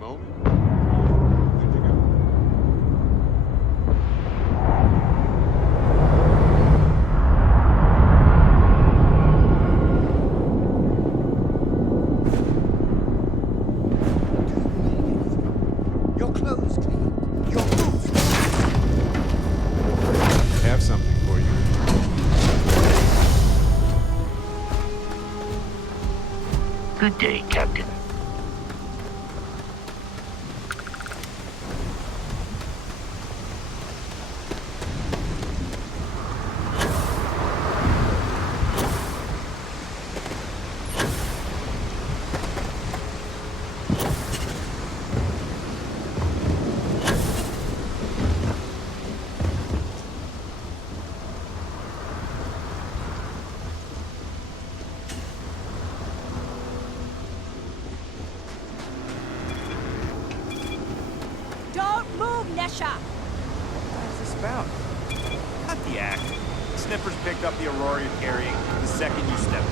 moment. Good to go. Your clothes clean. Your boots. Have something for you. Good day, Captain. Don't move, Nesha! What is this about? Cut the act. Snippers picked up the Aurora you're carrying the second you step.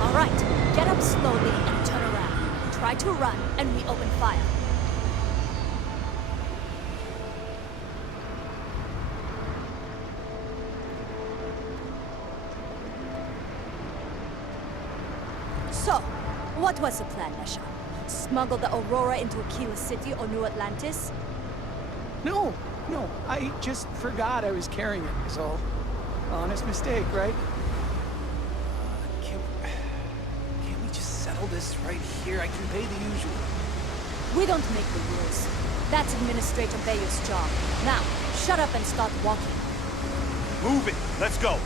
All right, get up slowly and turn around. Try to run, and we open fire. So, what was the plan, Nesha? Smuggle the Aurora into Aquila City or New Atlantis? No, I just forgot I was carrying it, is all. Honest mistake, right? Can't we just settle this right here? I can pay the usual. We don't make the rules. That's Administrator Bayer's job. Now, shut up and start walking. Move it. Let's go.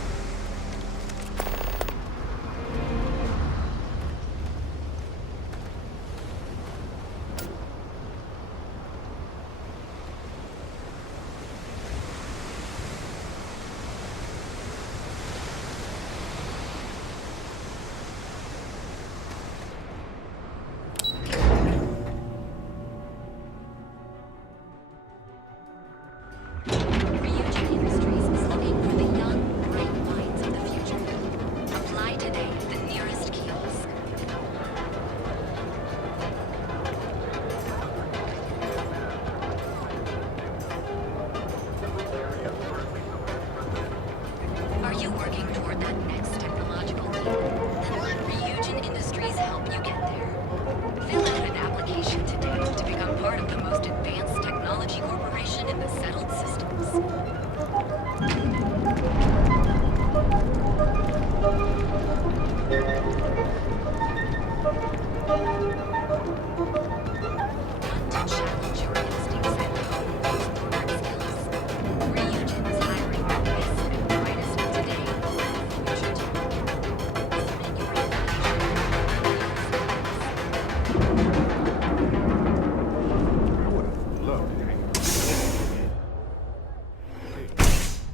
Ryujin Industries is looking for the young, bright minds of the future. Apply today at the nearest kiosk. Are you working toward that next technological leap? Then let Ryujin Industries help you get there. Fill out an application today to become part of the most advanced technology corporation in the settled systems. Want to challenge your instincts and hone those corporate skills? Ryujin's hiring the best and brightest of today and the future too. Submit your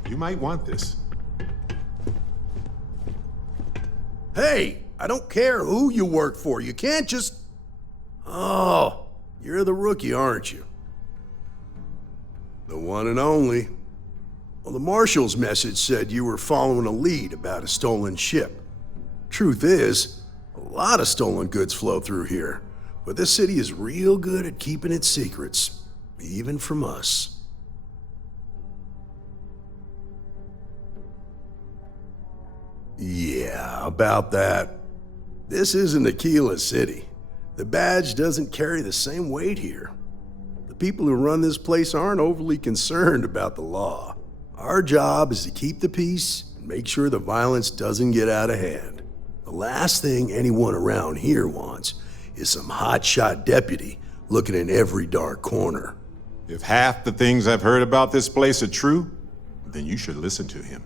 You might want this. Hey, I don't care who you work for. You can't just... Oh, you're the rookie, aren't you? The one and only. Well, the Marshal's message said you were following a lead about a stolen ship. Truth is, a lot of stolen goods flow through here, but this city is real good at keeping its secrets, even from us. Yeah, about that. This isn't Aquila City. The badge doesn't carry the same weight here. The people who run this place aren't overly concerned about the law. Our job is to keep the peace and make sure the violence doesn't get out of hand. The last thing anyone around here wants is some hotshot deputy looking in every dark corner. If half the things I've heard about this place are true, then you should listen to him.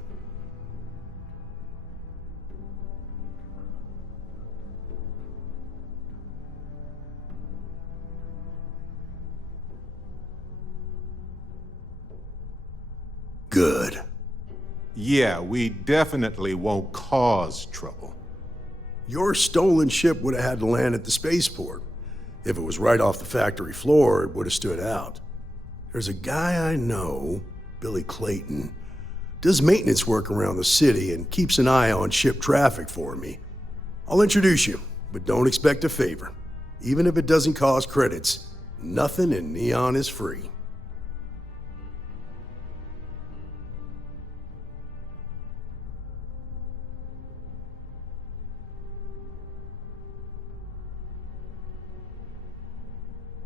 Good. Yeah, we definitely won't cause trouble. Your stolen ship would have had to land at the spaceport. If it was right off the factory floor, it would have stood out. There's a guy I know, Billy Clayton, does maintenance work around the city and keeps an eye on ship traffic for me. I'll introduce you, but don't expect a favor. Even if it doesn't cost credits, nothing in Neon is free.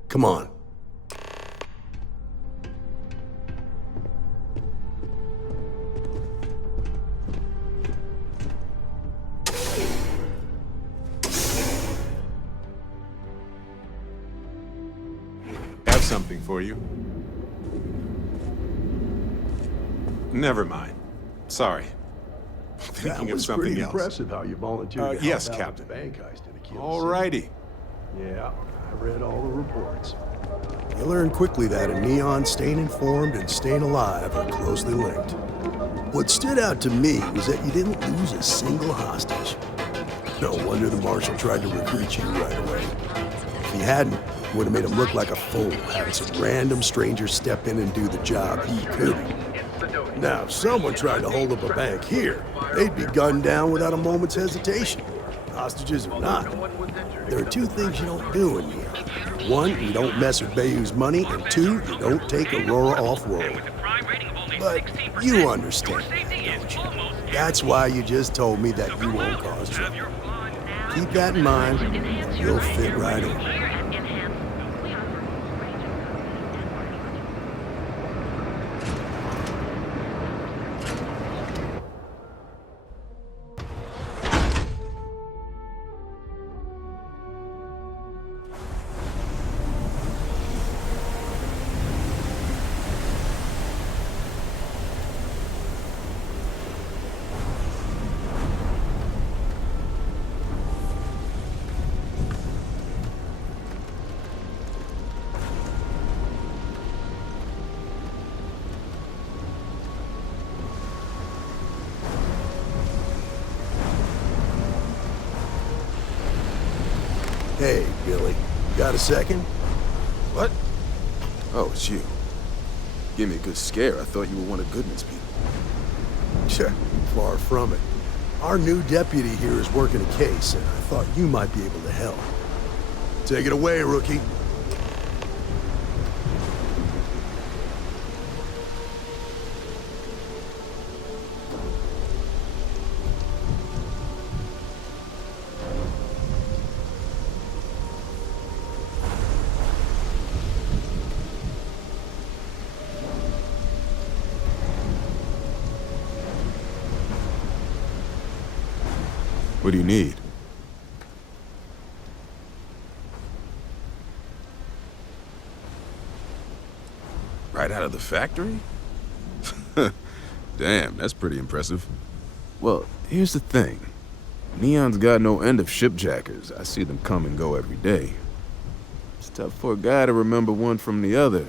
Come on. Have something for you. Never mind. Sorry. Thinking of something pretty else. impressive how you volunteered to Yes, help out Captain. with the bank heist in Aquila Alrighty. Yeah, I read all the reports. You learn quickly that in Neon, staying informed and staying alive are closely linked. What stood out to me was that you didn't lose a single hostage. No wonder the marshal tried to recruit you right away. If he hadn't, it would have made him look like a fool, having some random stranger step in and do the job he couldn't. Now, if someone tried to hold up a bank here, they'd be gunned down without a moment's hesitation. Hostages or not. There are two things you don't do in Neon. One, you don't mess with Bayou's money, and two, you don't take Aurora off-world. But you understand that, don't you? That's why you just told me that you won't cause trouble. Keep that in mind, and you'll fit right in. Hey, Billy, got a second? What? Oh, it's you. Give me a good scare. I thought you were one of Goodman's people. Sure, far from it. Our new deputy here is working a case, and I thought you might be able to help. Take it away, rookie. What do you need? Right out of the factory? Damn, that's pretty impressive. Well, here's the thing. Neon's got no end of shipjackers. I see them come and go every day. It's tough for a guy to remember one from the other. You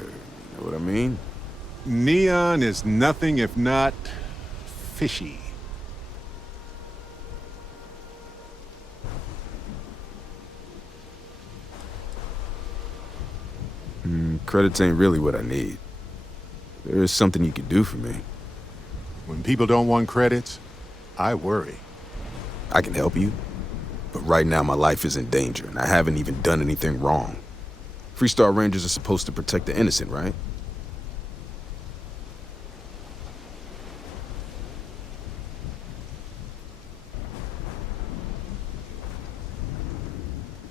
know what I mean? Neon is nothing if not fishy. Credits ain't really what I need. There is something you could do for me. When people don't want credits, I worry. I can help you, but right now my life is in danger, and I haven't even done anything wrong. Freestar Rangers are supposed to protect the innocent, right?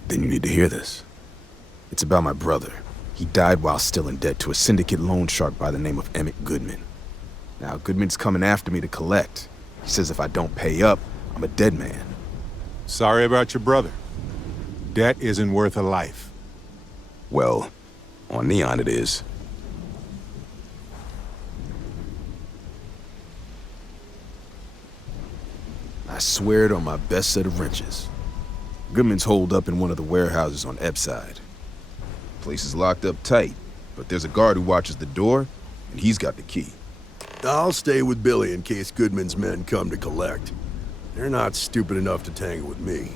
Then you need to hear this. It's about my brother. He died while still in debt to a syndicate loan shark by the name of Emmett Goodman. Now, Goodman's coming after me to collect. He says if I don't pay up, I'm a dead man. Sorry about your brother. Debt isn't worth a life. Well, on Neon it is. I swear it on my best set of wrenches. Goodman's holed up in one of the warehouses on Ebbside. Place is locked up tight, but there's a guard who watches the door, and he's got the key. I'll stay with Billy in case Goodman's men come to collect. They're not stupid enough to tangle with me.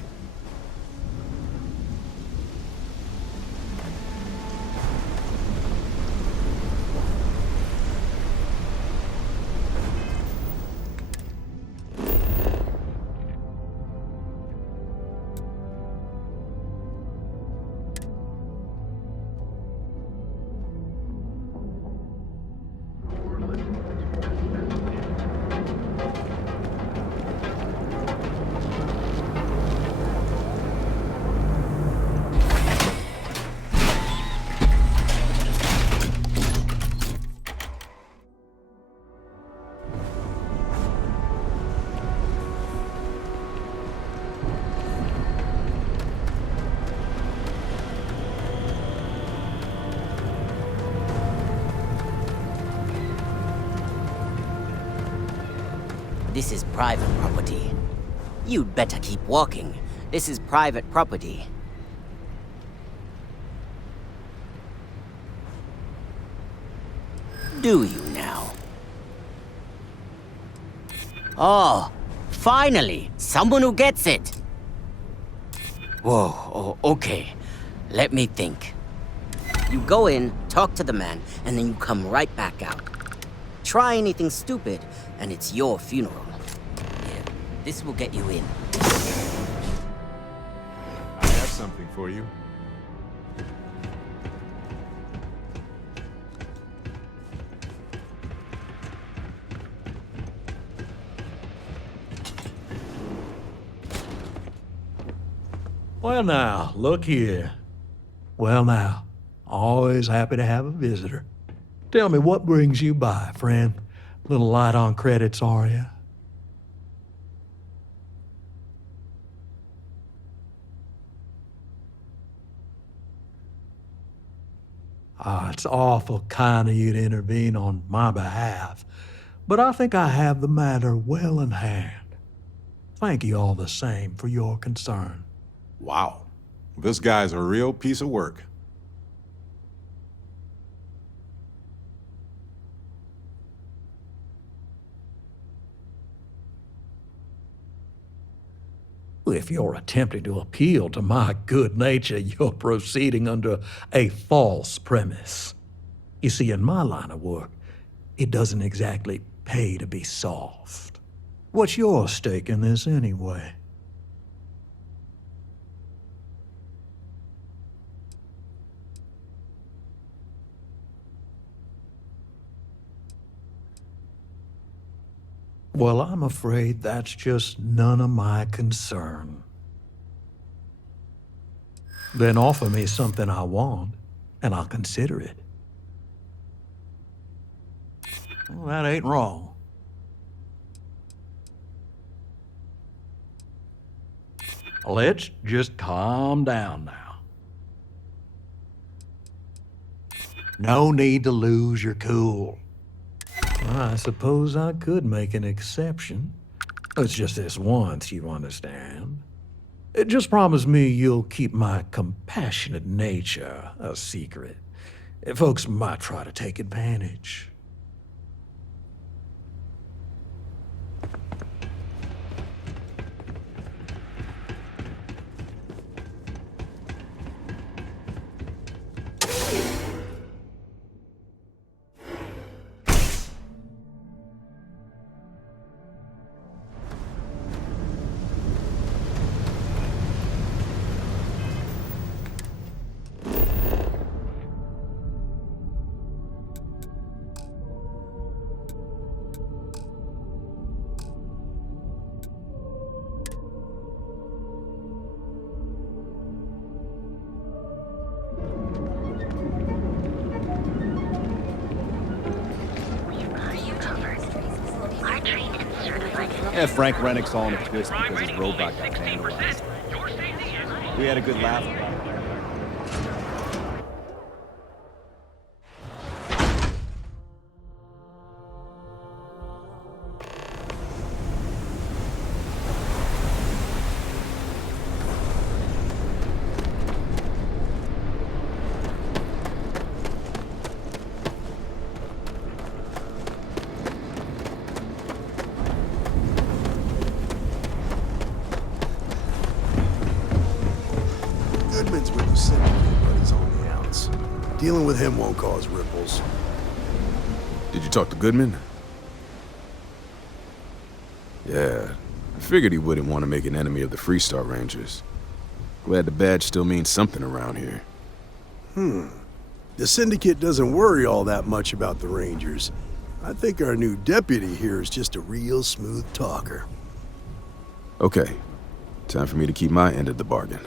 This is private property. You'd better keep walking. This is private property. Do you now? Oh, finally! Someone who gets it! Whoa, oh, okay. Let me think. You go in, talk to the man, and then you come right back out. Try anything stupid, and it's your funeral. Here, this will get you in. I have something for you. Well now, look here. Well now, always happy to have a visitor. Tell me, what brings you by, friend? Little light on credits, are you? Ah, it's awful kind of you to intervene on my behalf, but I think I have the matter well in hand. Thank you all the same for your concern. Wow. This guy's a real piece of work. If you're attempting to appeal to my good nature, you're proceeding under a false premise. You see, in my line of work, it doesn't exactly pay to be soft. What's your stake in this anyway? Well, I'm afraid that's just none of my concern. Then offer me something I want, and I'll consider it. Well, that ain't wrong. Let's just calm down now. No need to lose your cool. I suppose I could make an exception. It's just this once, you understand. Just promise me you'll keep my compassionate nature a secret. Folks might try to take advantage. Yeah, Frank Rennick's all in a twist because his robot got vandalized. We had a good laugh about it. Goodman's with the syndicate, but he's on the outs. Dealing with him won't cause ripples. Did you talk to Goodman? Yeah, I figured he wouldn't want to make an enemy of the Freestar Rangers. Glad the badge still means something around here. The syndicate doesn't worry all that much about the Rangers. I think our new deputy here is just a real smooth talker. Okay, time for me to keep my end of the bargain.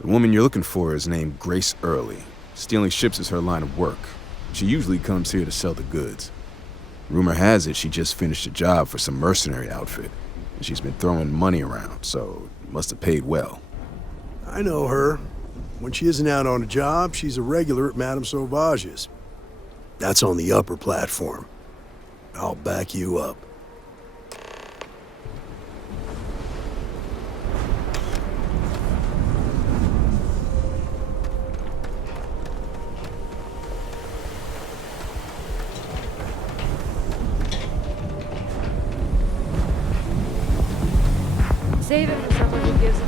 The woman you're looking for is named Grace Early. Stealing ships is her line of work. She usually comes here to sell the goods. Rumor has it she just finished a job for some mercenary outfit, and she's been throwing money around, so it must have paid well. I know her. When she isn't out on a job, she's a regular at Madame Sauvage's. That's on the upper platform. I'll back you up.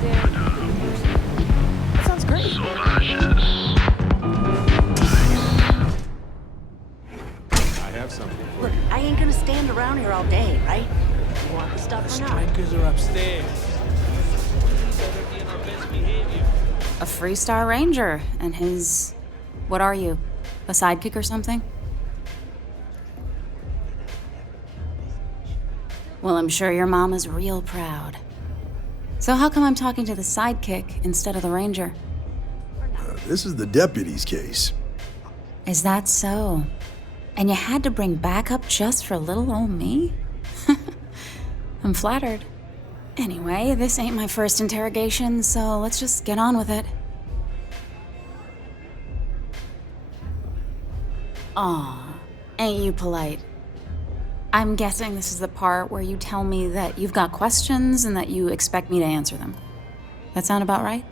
there. That sounds great. I have something for Look, you. I ain't gonna stand around here all day, right? You want the stuff or not? Strikers are upstairs. A Freestar Ranger and his... What are you? A sidekick or something? Well, I'm sure your mama's real proud. So how come I'm talking to the sidekick instead of the ranger? This is the deputy's case. Is that so? And you had to bring backup just for little old me? I'm flattered. Anyway, this ain't my first interrogation, so let's just get on with it. Aw, ain't you polite? I'm guessing this is the part where you tell me that you've got questions and that you expect me to answer them. That sound about right?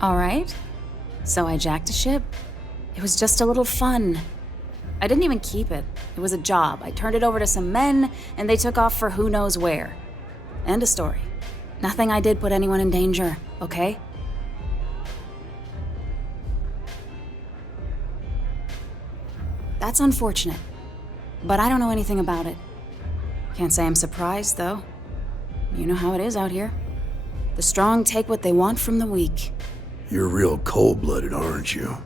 All right. So I jacked a ship. It was just a little fun. I didn't even keep it. It was a job. I turned it over to some men, and they took off for who knows where. End of story. Nothing I did put anyone in danger, okay? That's unfortunate, but I don't know anything about it. Can't say I'm surprised, though. You know how it is out here. The strong take what they want from the weak. You're real cold-blooded, aren't you?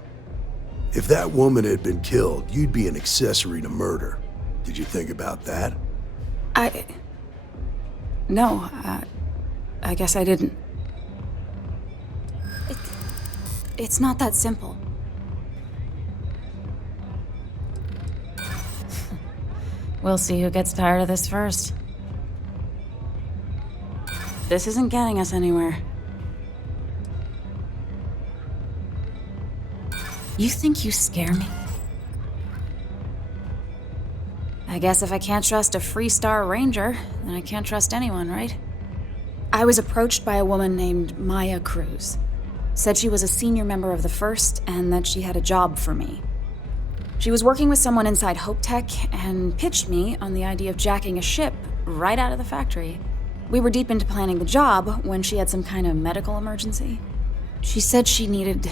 If that woman had been killed, you'd be an accessory to murder. Did you think about that? No, I guess I didn't. It's not that simple. We'll see who gets tired of this first. This isn't getting us anywhere. You think you scare me? I guess if I can't trust a Freestar Ranger, then I can't trust anyone, right? I was approached by a woman named Maya Cruz. Said she was a senior member of the First and that she had a job for me. She was working with someone inside Hope Tech and pitched me on the idea of jacking a ship right out of the factory. We were deep into planning the job when she had some kind of medical emergency. She said she needed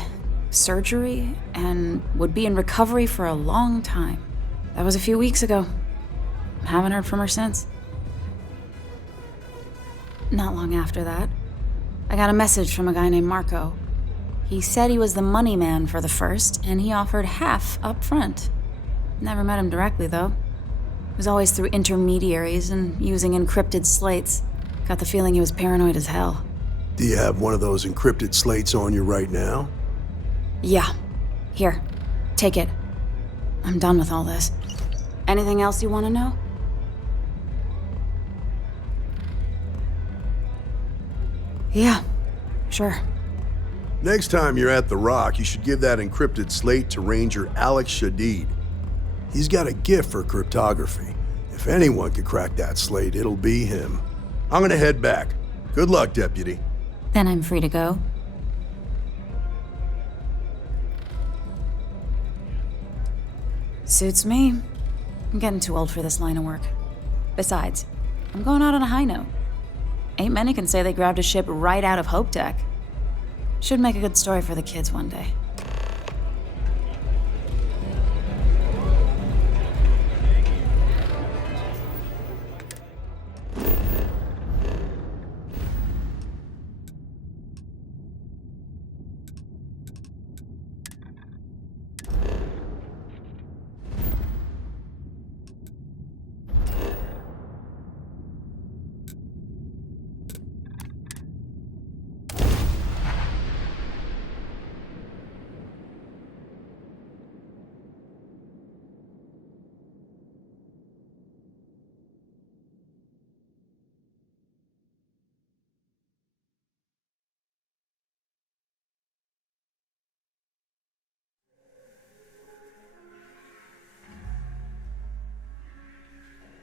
surgery and would be in recovery for a long time. That was a few weeks ago. Haven't heard from her since. Not long after that, I got a message from a guy named Marco. He said he was the money man for the First, and he offered half up front. Never met him directly, though. It was always through intermediaries and using encrypted slates. Got the feeling he was paranoid as hell. Do you have one of those encrypted slates on you right now? Yeah. Here. Take it. I'm done with all this. Anything else you want to know? Yeah. Sure. Next time you're at the Rock, you should give that encrypted slate to Ranger Alex Shadid. He's got a gift for cryptography. If anyone could crack that slate, it'll be him. I'm gonna head back. Good luck, Deputy. Then I'm free to go. Suits me. I'm getting too old for this line of work. Besides, I'm going out on a high note. Ain't many can say they grabbed a ship right out of Hope Tech. Should make a good story for the kids one day.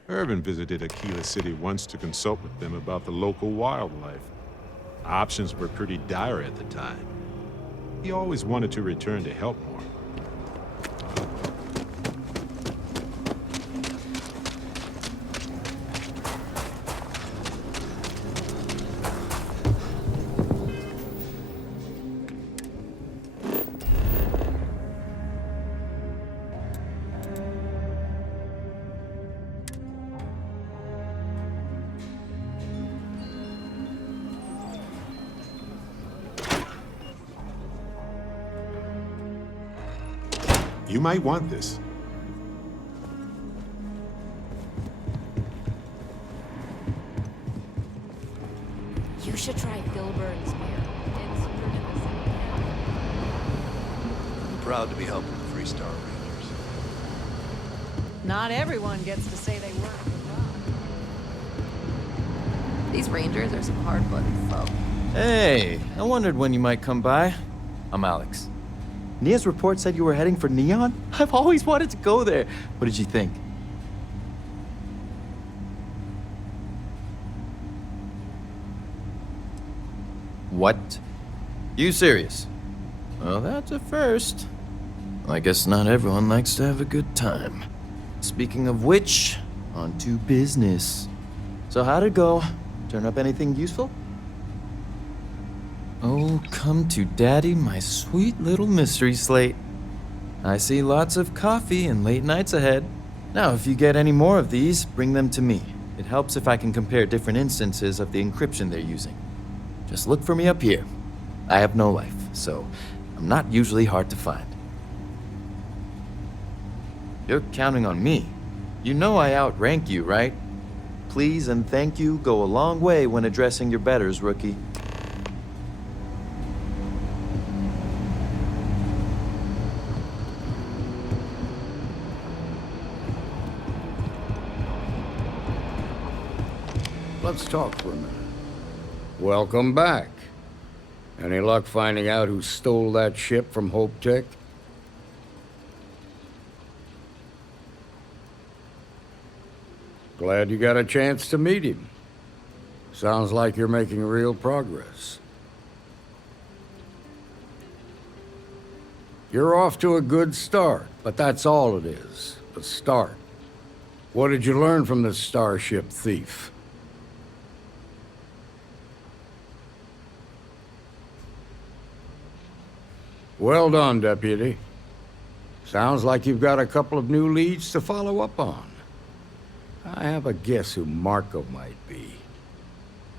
Irvin visited Aquila City once to consult with them about the local wildlife. Options were pretty dire at the time. He always wanted to return to help more. You might want this. You should try Filburn's beer. I'm proud to be helping the Free Star Rangers. Not everyone gets to say they work for God. These Rangers are some hard-blooded folk. Hey, I wondered when you might come by. I'm Alex. Nia's report said you were heading for Neon? I've always wanted to go there. What did you think? What? You serious? Well, that's a first. I guess not everyone likes to have a good time. Speaking of which, on to business. So how'd it go? Turn up anything useful? Oh, come to daddy, my sweet little mystery slate. I see lots of coffee and late nights ahead. Now, if you get any more of these, bring them to me. It helps if I can compare different instances of the encryption they're using. Just look for me up here. I have no life, so I'm not usually hard to find. You're counting on me. You know I outrank you, right? Please and thank you go a long way when addressing your betters, rookie. Let's talk for a minute. Welcome back. Any luck finding out who stole that ship from Hope Tech? Glad you got a chance to meet him. Sounds like you're making real progress. You're off to a good start, but that's all it is, a start. What did you learn from this starship thief? Well done, Deputy. Sounds like you've got a couple of new leads to follow up on. I have a guess who Marco might be.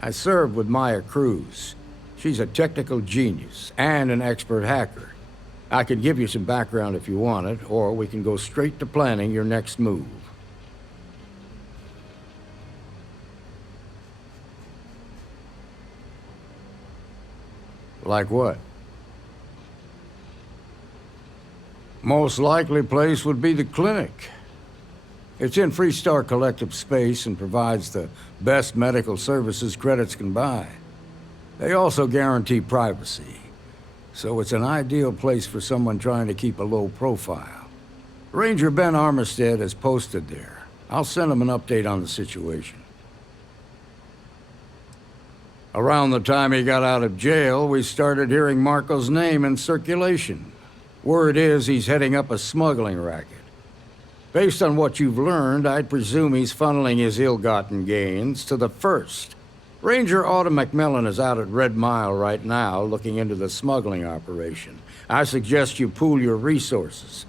I served with Maya Cruz. She's a technical genius and an expert hacker. I could give you some background if you want it, or we can go straight to planning your next move. Like what? Most likely place would be the clinic. It's in Freestar Collective space and provides the best medical services credits can buy. They also guarantee privacy, so it's an ideal place for someone trying to keep a low profile. Ranger Ben Armistead is posted there. I'll send him an update on the situation. Around the time he got out of jail, we started hearing Marco's name in circulation. Word is he's heading up a smuggling racket. Based on what you've learned, I'd presume he's funneling his ill-gotten gains to the First. Ranger Autumn McMillan is out at Red Mile right now, looking into the smuggling operation. I suggest you pool your resources.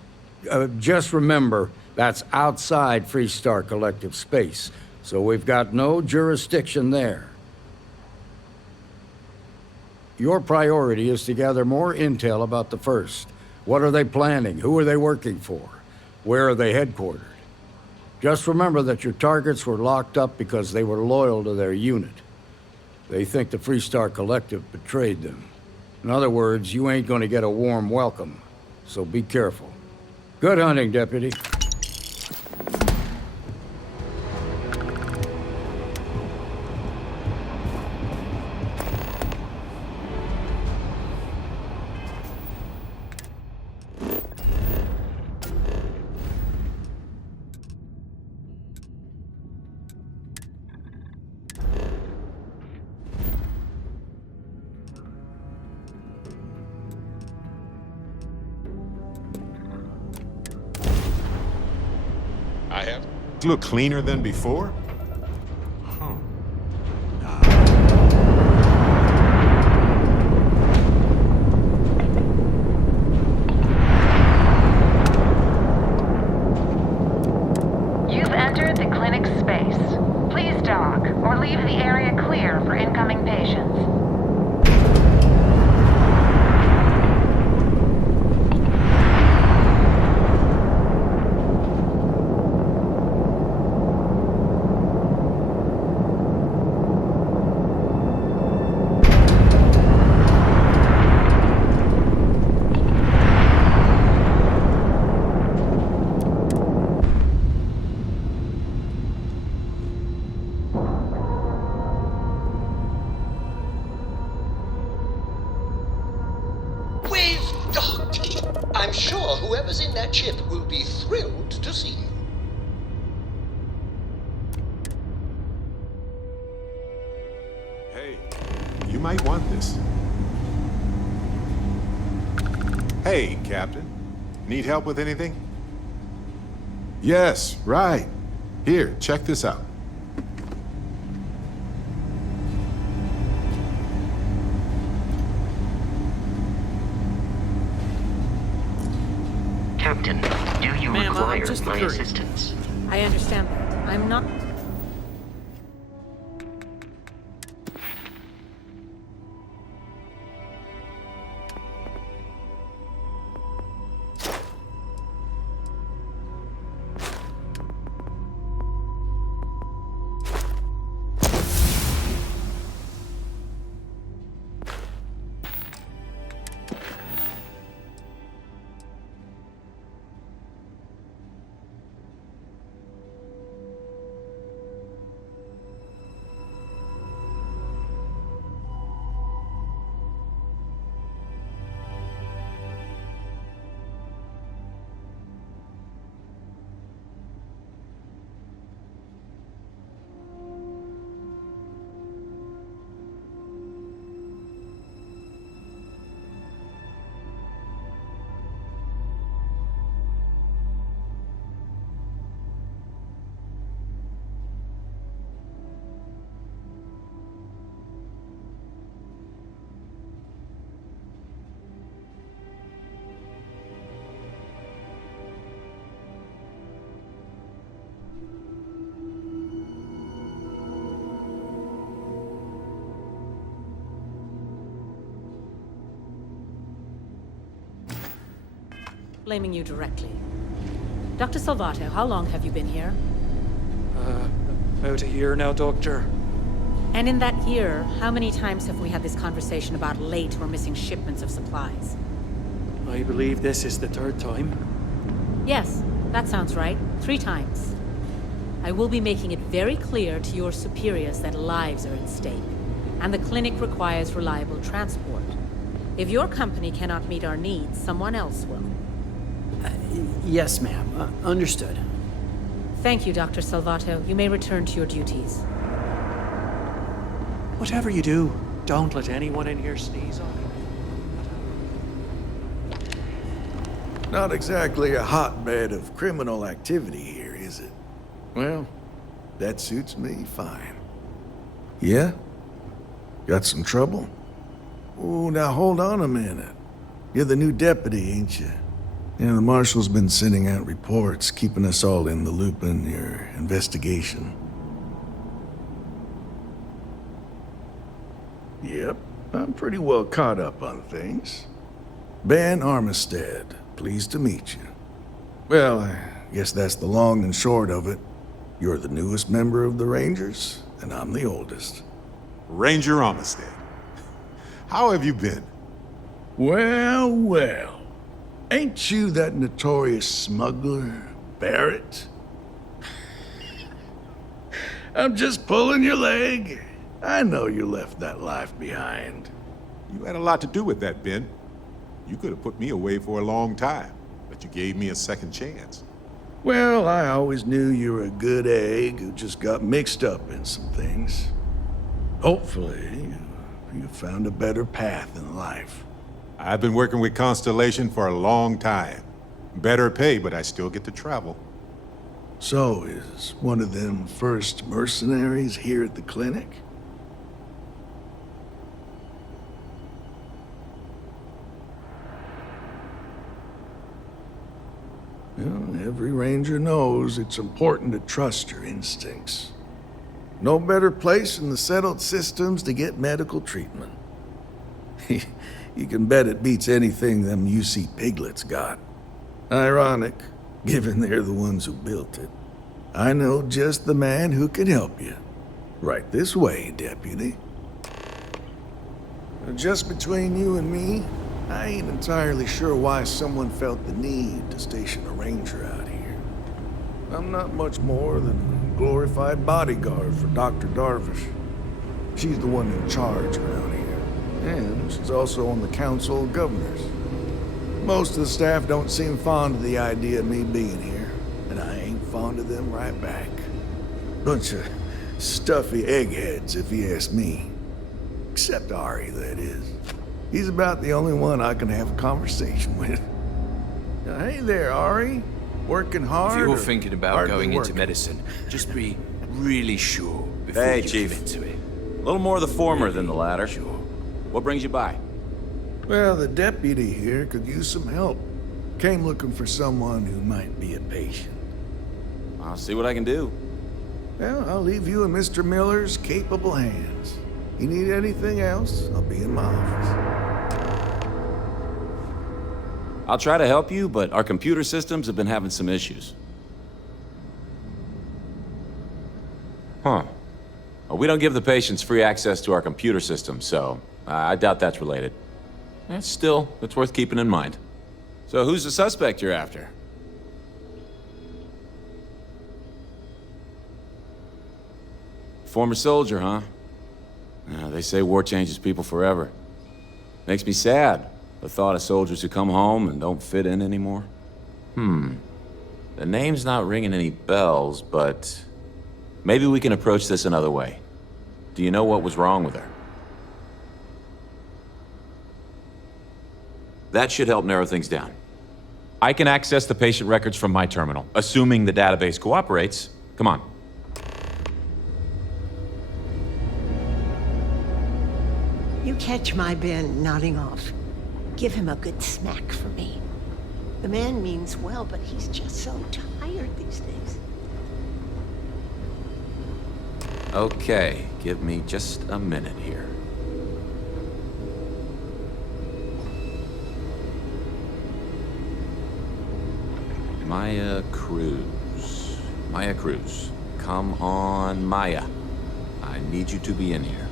Just remember, that's outside Freestar Collective space, so we've got no jurisdiction there. Your priority is to gather more intel about the First. What are they planning? Who are they working for? Where are they headquartered? Just remember that your targets were locked up because they were loyal to their unit. They think the Freestar Collective betrayed them. In other words, you ain't gonna get a warm welcome, so be careful. Good hunting, Deputy. I have. Look cleaner than before? Huh. You've entered the clinic's space. Please dock, or leave the area clear for incoming patients. We've docked. I'm sure whoever's in that ship will be thrilled to see you. Hey, you might want this. Hey, Captain. Need help with anything? Yes, right. Here, check this out. Captain, do you Ma'am, I'm require just my curious. assistance? I understand that. I'm not. Blaming you directly. Dr. Salvato, how long have you been here? About a year now, Doctor. And in that year, how many times have we had this conversation about late or missing shipments of supplies? I believe this is the third time. Yes, that sounds right. 3 times. I will be making it very clear to your superiors that lives are at stake, and the clinic requires reliable transport. If your company cannot meet our needs, someone else will. Yes, ma'am. Understood. Thank you, Dr. Salvato. You may return to your duties. Whatever you do, don't let anyone in here sneeze on you. Not exactly a hotbed of criminal activity here, is it? Well, that suits me fine. Yeah? Got some trouble? Oh, now hold on a minute. You're the new deputy, ain't you? Yeah, the marshal's been sending out reports, keeping us all in the loop in your investigation. Yep, I'm pretty well caught up on things. Ben Armistead, pleased to meet you. Well, I guess that's the long and short of it. You're the newest member of the Rangers, and I'm the oldest. Ranger Armistead. How have you been? Well, well. Ain't you that notorious smuggler, Barrett? I'm just pulling your leg. I know you left that life behind. You had a lot to do with that, Ben. You could have put me away for a long time, but you gave me a second chance. Well, I always knew you were a good egg who just got mixed up in some things. Hopefully, you found a better path in life. I've been working with Constellation for a long time. Better pay, but I still get to travel. So, is one of them first mercenaries here at the clinic? Well, every ranger knows it's important to trust your instincts. No better place in the settled systems to get medical treatment. You can bet it beats anything them UC piglets got. Ironic, given they're the ones who built it. I know just the man who can help you. Right this way, Deputy. Just between you and me, I ain't entirely sure why someone felt the need to station a ranger out here. I'm not much more than a glorified bodyguard for Dr. Darvish. She's the one in charge around here. And she's also on the Council of Governors. Most of the staff don't seem fond of the idea of me being here, and I ain't fond of them right back. Bunch of stuffy eggheads, if you ask me. Except Ari, that is. He's about the only one I can have a conversation with. Now, hey there, Ari. Working hard? If you're thinking about hardly going into working? medicine, just be really sure before Hey, you Chief. commit to it. A little more of the former than the latter. Sure. What brings you by? Well, the deputy here could use some help. Came looking for someone who might be a patient. I'll see what I can do. Well, I'll leave you in Mr. Miller's capable hands. You need anything else, I'll be in my office. I'll try to help you, but our computer systems have been having some issues. Huh. Well, we don't give the patients free access to our computer system, so I doubt that's related. Still, it's worth keeping in mind. So who's the suspect you're after? Former soldier, huh? They say war changes people forever. Makes me sad, the thought of soldiers who come home and don't fit in anymore. The name's not ringing any bells, but maybe we can approach this another way. Do you know what was wrong with her? That should help narrow things down. I can access the patient records from my terminal, assuming the database cooperates. Come on. You catch my Ben nodding off. Give him a good smack for me. The man means well, but he's just so tired these days. Okay, give me just a minute here. Maya Cruz. Maya Cruz. Come on, Maya. I need you to be in here.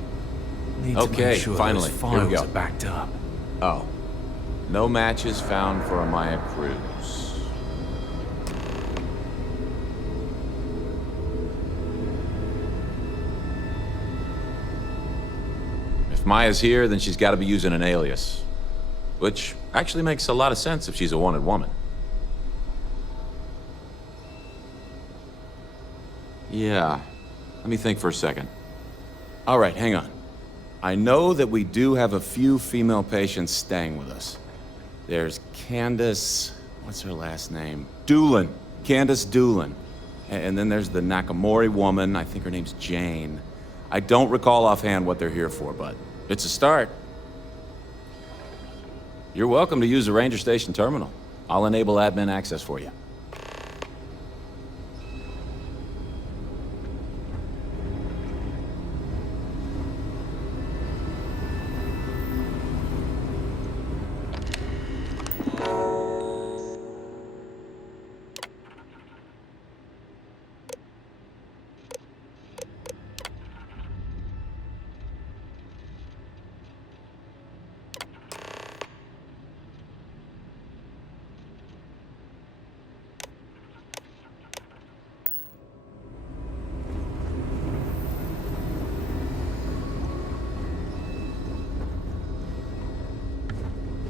Need to Okay, make sure finally. those Here we files go. are backed up. Oh. No matches found for a Maya Cruz. If Maya's here, then she's got to be using an alias. Which actually makes a lot of sense if she's a wanted woman. Yeah. Let me think for a second. All right, hang on. I know that we do have a few female patients staying with us. There's Candace... what's her last name? Doolin. Candace Doolin. And then there's the Nakamori woman. I think her name's Jane. I don't recall offhand what they're here for, but it's a start. You're welcome to use the Ranger Station terminal. I'll enable admin access for you.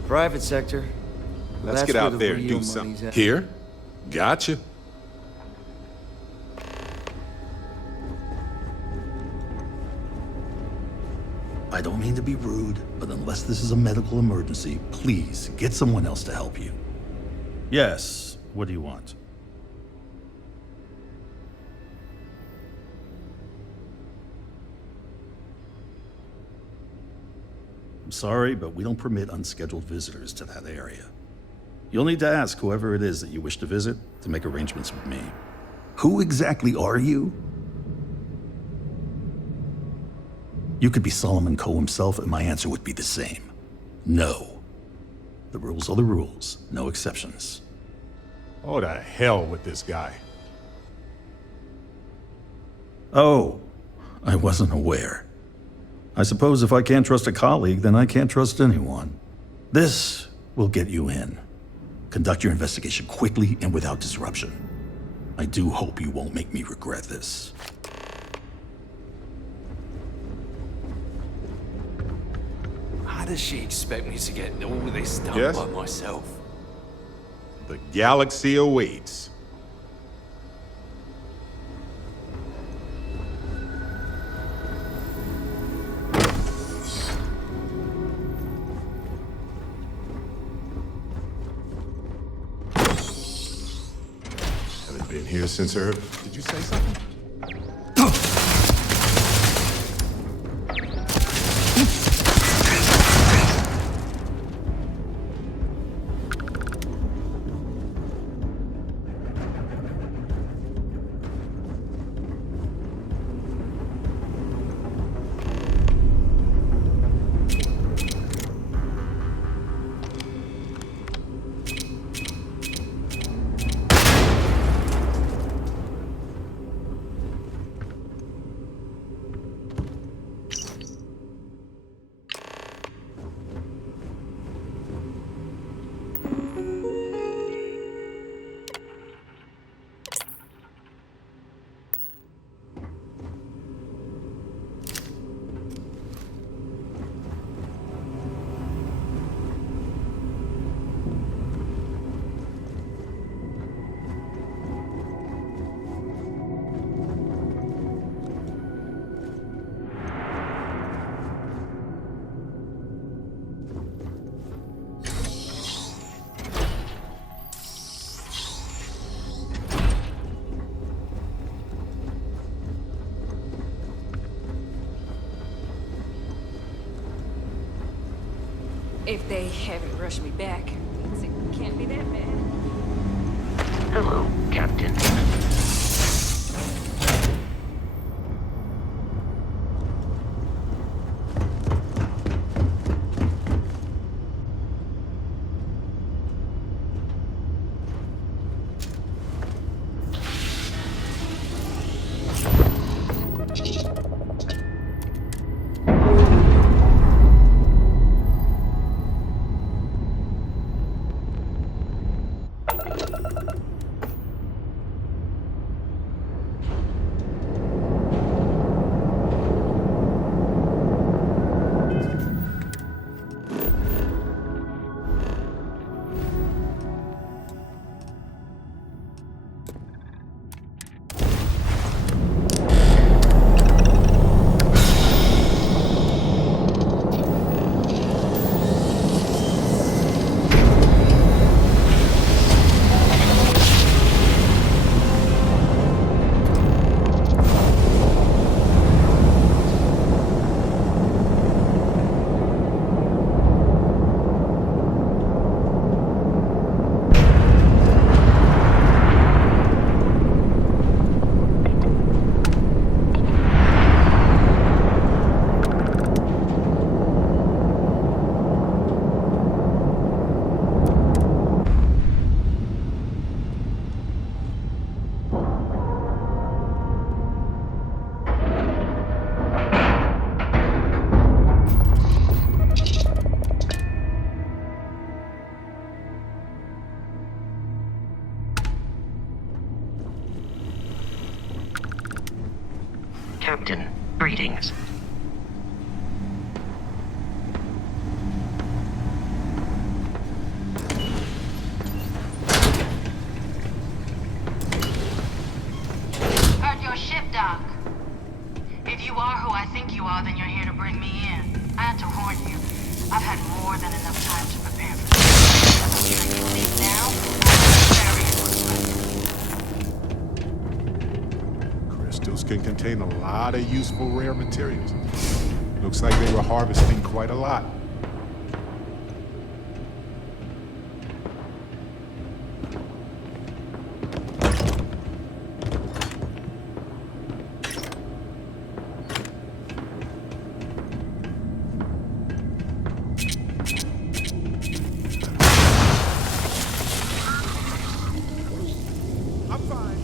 Private sector. Let's That's get where out the there and real do money's something. at. Here? Gotcha. I don't mean to be rude, but unless this is a medical emergency, please get someone else to help you. Yes. What do you want? sorry, but we don't permit unscheduled visitors to that area. You'll need to ask whoever it is that you wish to visit to make arrangements with me. Who exactly are you? You could be Solomon Coe himself, and my answer would be the same. No. The rules are the rules, no exceptions. Oh, to hell with this guy. Oh, I wasn't aware. I suppose if I can't trust a colleague, then I can't trust anyone. This will get you in. Conduct your investigation quickly and without disruption. I do hope you won't make me regret this. How does she expect me to get all this done Yes? by myself? The galaxy awaits. Haven't been here since her. Did you say something? If they haven't rushed me back, means it can't be that bad. Hello, Captain. Captain, greetings. Heard your ship, Doc. If you are who I think you are, then you're here to bring me in. I had to warn you. I've had more than enough time to prepare for this. Either you leave now, or Crystals can contain a lot of useful rare materials. Looks like they were harvesting quite a lot. I'm fine.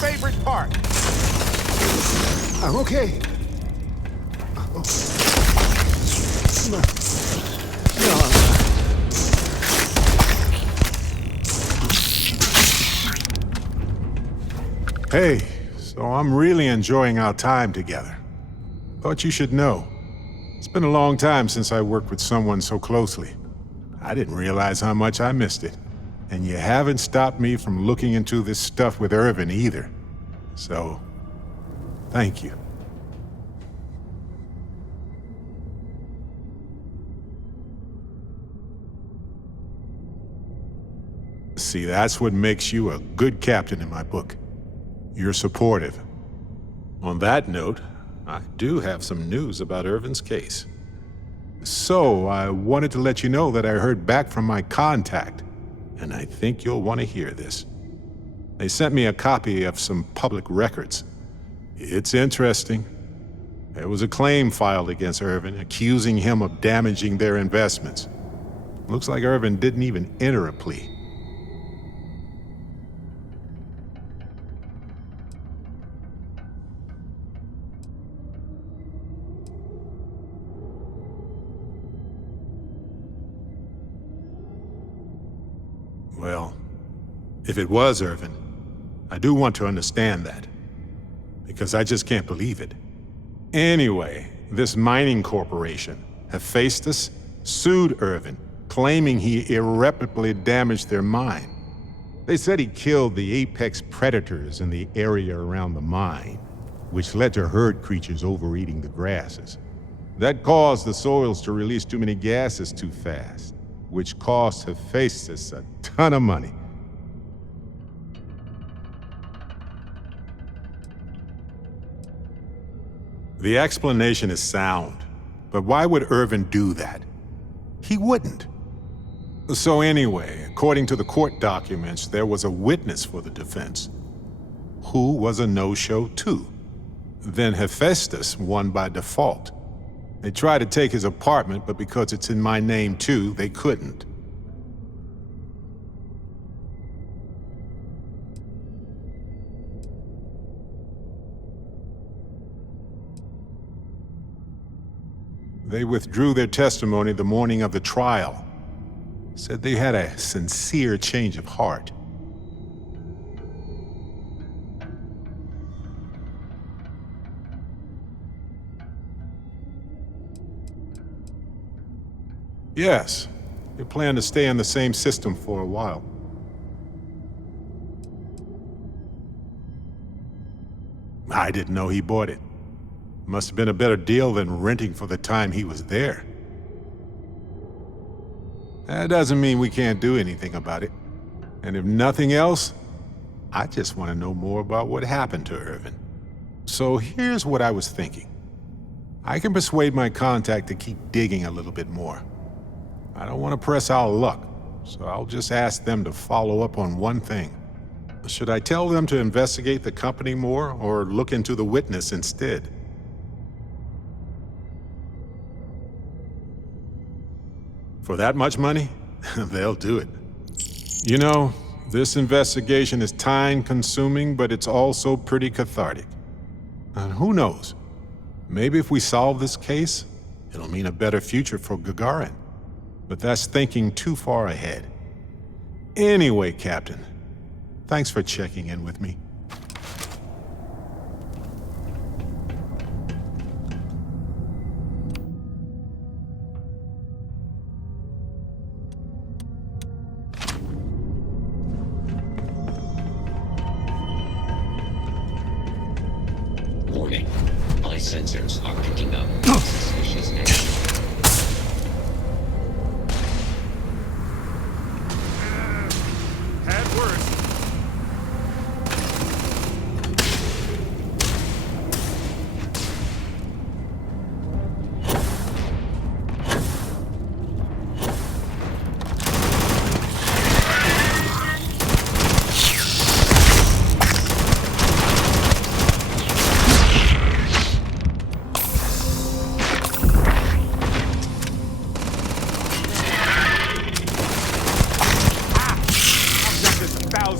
Favorite part. I'm okay. Oh. No. Hey, so I'm really enjoying our time together. Thought you should know. It's been a long time since I worked with someone so closely. I didn't realize how much I missed it. And you haven't stopped me from looking into this stuff with Irvin either. So, thank you. See, that's what makes you a good captain in my book. You're supportive. On that note, I do have some news about Irvin's case. So, I wanted to let you know that I heard back from my contact, and I think you'll want to hear this. They sent me a copy of some public records. It's interesting. There was a claim filed against Irvin, accusing him of damaging their investments. Looks like Irvin didn't even enter a plea. Well, if it was Irvin, I do want to understand that, because I just can't believe it. Anyway, this mining corporation, Hephaestus, sued Irvin, claiming he irreparably damaged their mine. They said he killed the apex predators in the area around the mine, which led to herd creatures overeating the grasses. That caused the soils to release too many gases too fast, which cost Hephaestus a ton of money. The explanation is sound, but why would Irvin do that? He wouldn't. So anyway, according to the court documents, there was a witness for the defense, who was a no-show too. Then Hephaestus won by default. They tried to take his apartment, but because it's in my name too, they couldn't. They withdrew their testimony the morning of the trial. Said they had a sincere change of heart. Yes, they plan to stay in the same system for a while. I didn't know he bought it. Must have been a better deal than renting for the time he was there. That doesn't mean we can't do anything about it. And if nothing else, I just want to know more about what happened to Irvin. So here's what I was thinking. I can persuade my contact to keep digging a little bit more. I don't want to press our luck, so I'll just ask them to follow up on one thing. Should I tell them to investigate the company more, or look into the witness instead? For that much money, they'll do it. You know, this investigation is time-consuming, but it's also pretty cathartic. And who knows? Maybe if we solve this case, it'll mean a better future for Gagarin. But that's thinking too far ahead. Anyway, Captain, thanks for checking in with me. Warning. My sensors are picking up suspicious activity.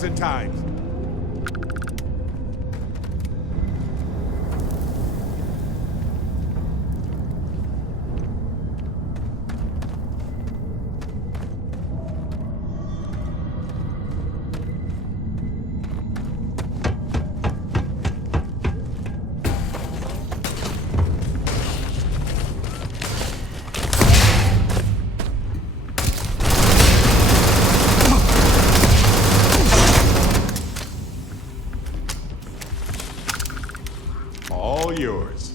1,000 times. All yours.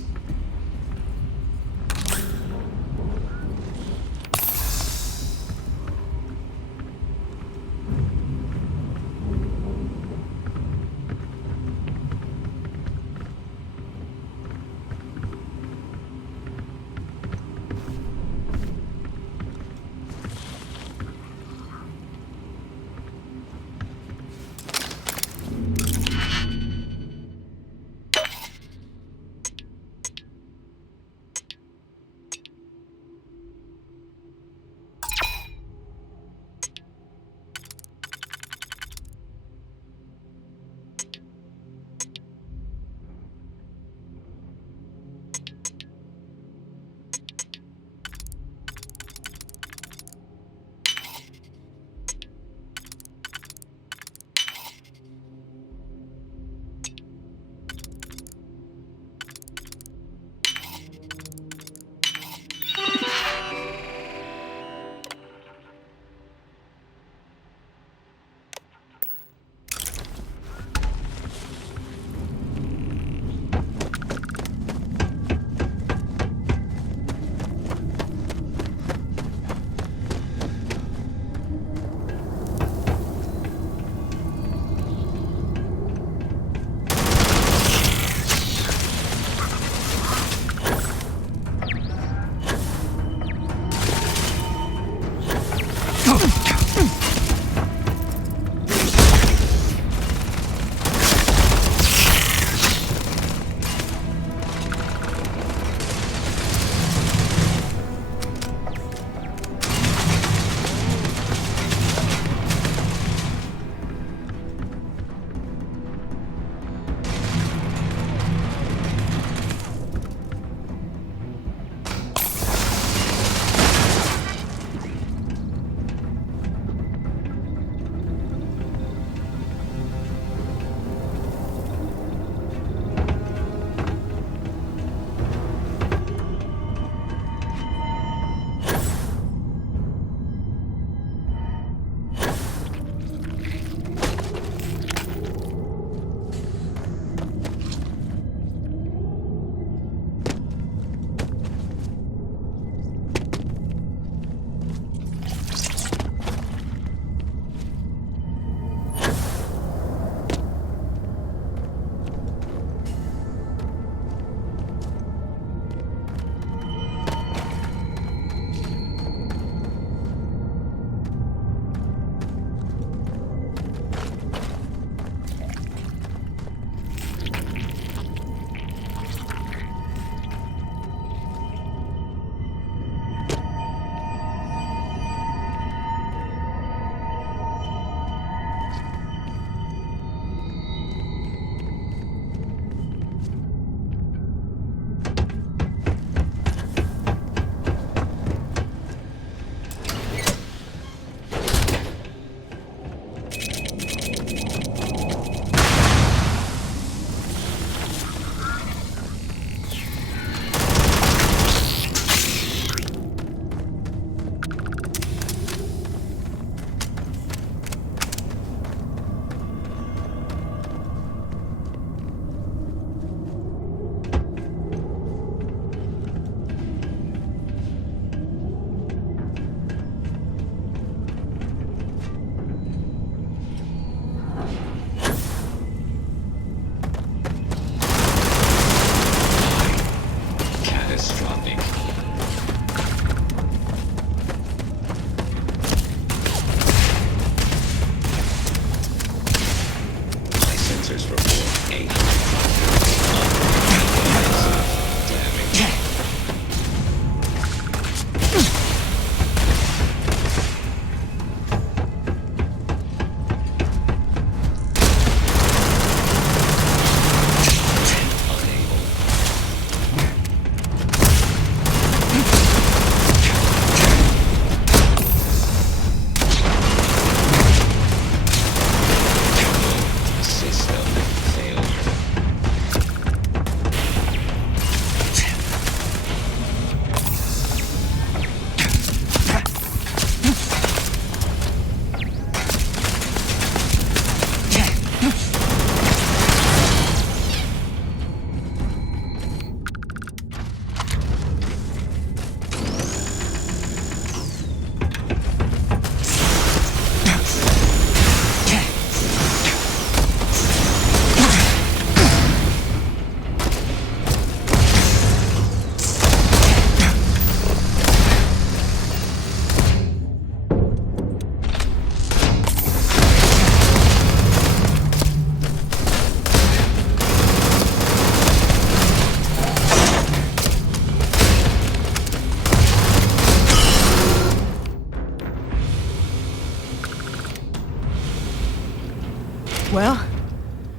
Well,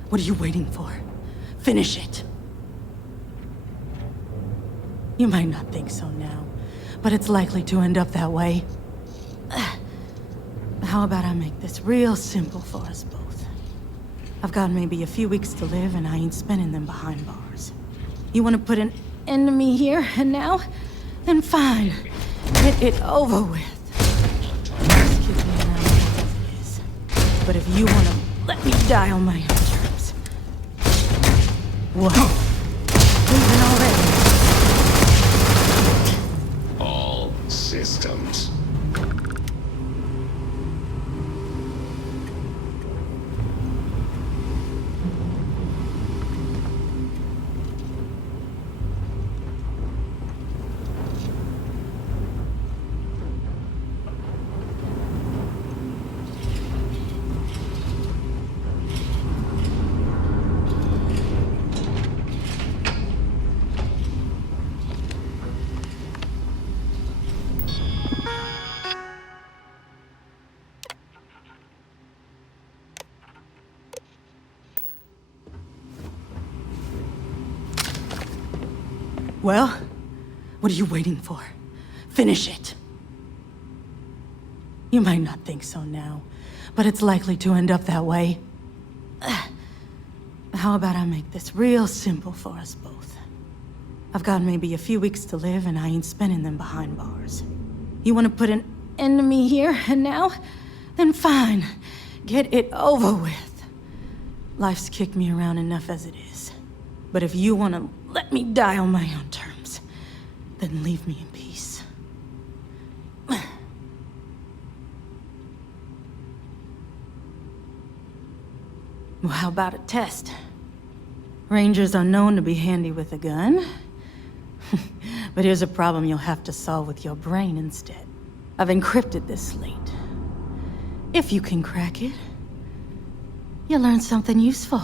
what are you waiting for? Finish it. You might not think so now, but it's likely to end up that way. How about I make this real simple for us both? I've got maybe a few weeks to live, and I ain't spending them behind bars. You want to put an end to me here and now? Then fine. Get it over with. Just kick me around as it is. But if you want to let me die on my own terms. What? Leaving already? All systems. Well, what are you waiting for? Finish it. You might not think so now, but it's likely to end up that way. How about I make this real simple for us both? I've got maybe a few weeks to live, and I ain't spending them behind bars. You want to put an end to me here and now? Then fine. Get it over with. Life's kicked me around enough as it is. But if you want to let me die on my own terms, then leave me in peace. Well, how about a test? Rangers are known to be handy with a gun. But here's a problem you'll have to solve with your brain instead. I've encrypted this slate. If you can crack it, you'll learn something useful.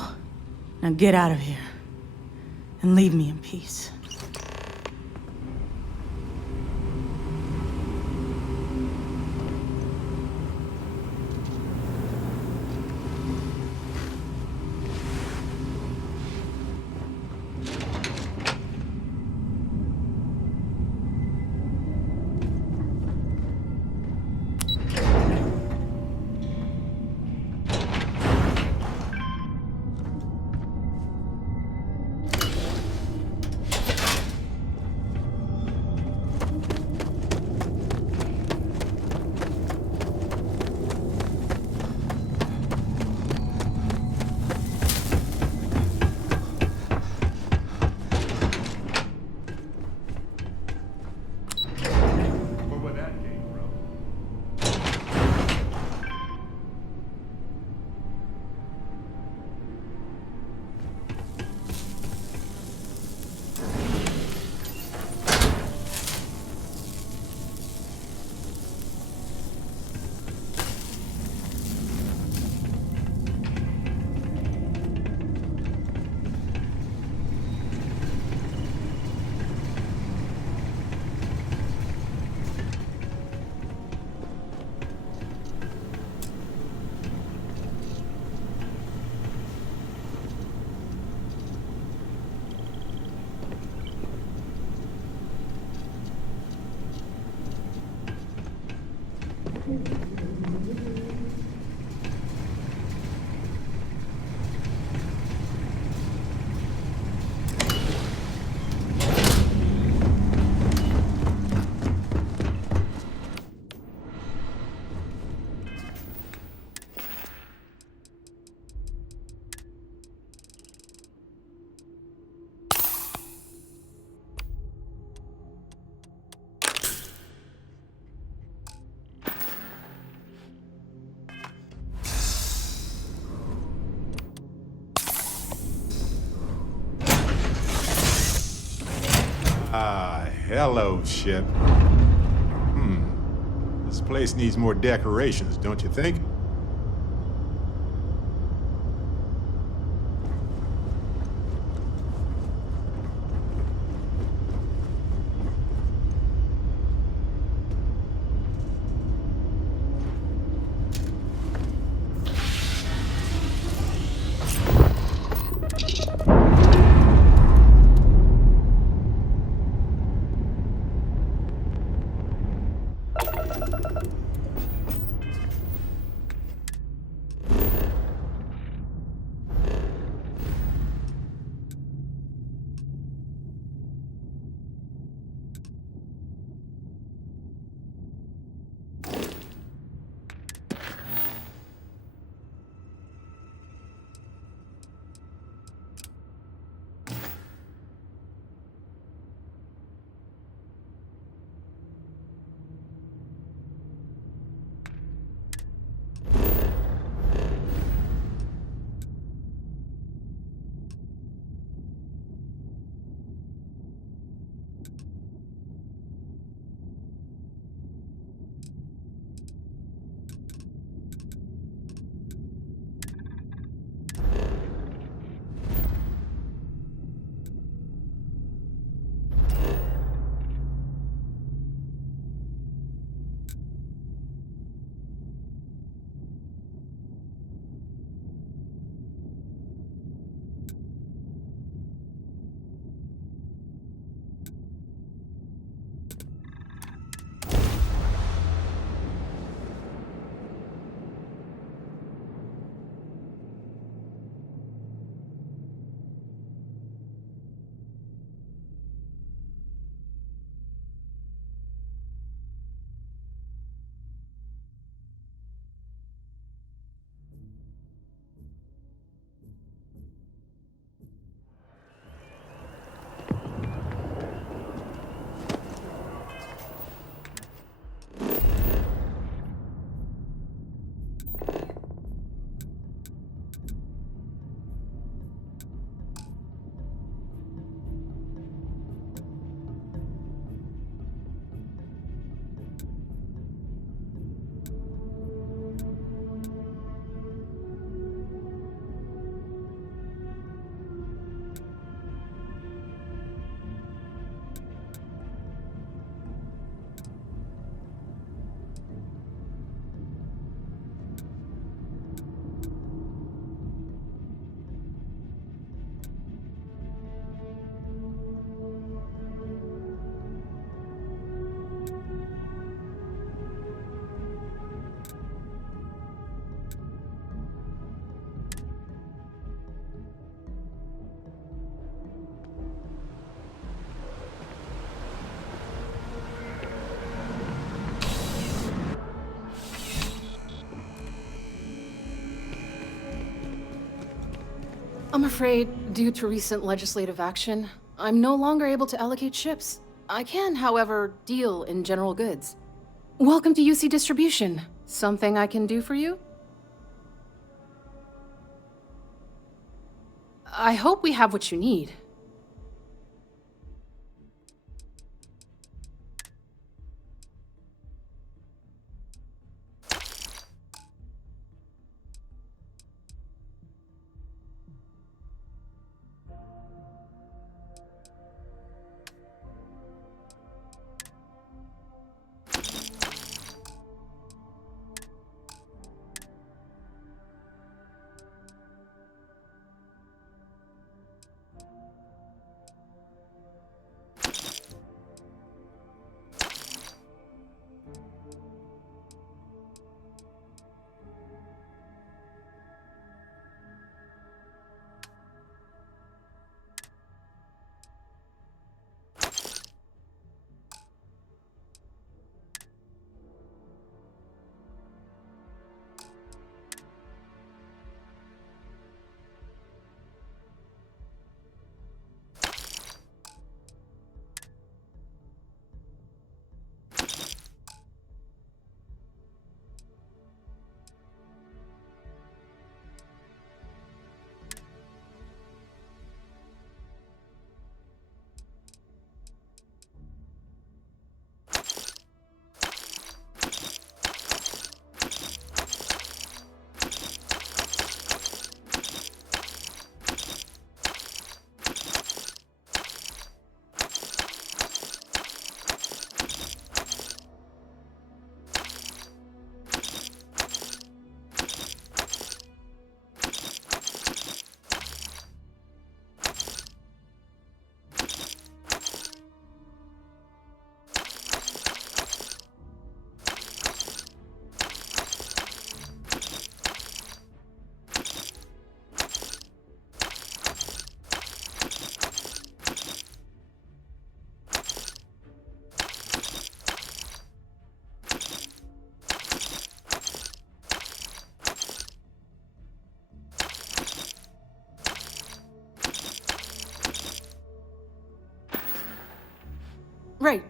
Now get out of here. And leave me in peace. Hello, ship. This place needs more decorations, don't you think? I'm afraid, due to recent legislative action, I'm no longer able to allocate ships. I can, however, deal in general goods. Welcome to UC Distribution. Something I can do for you? I hope we have what you need.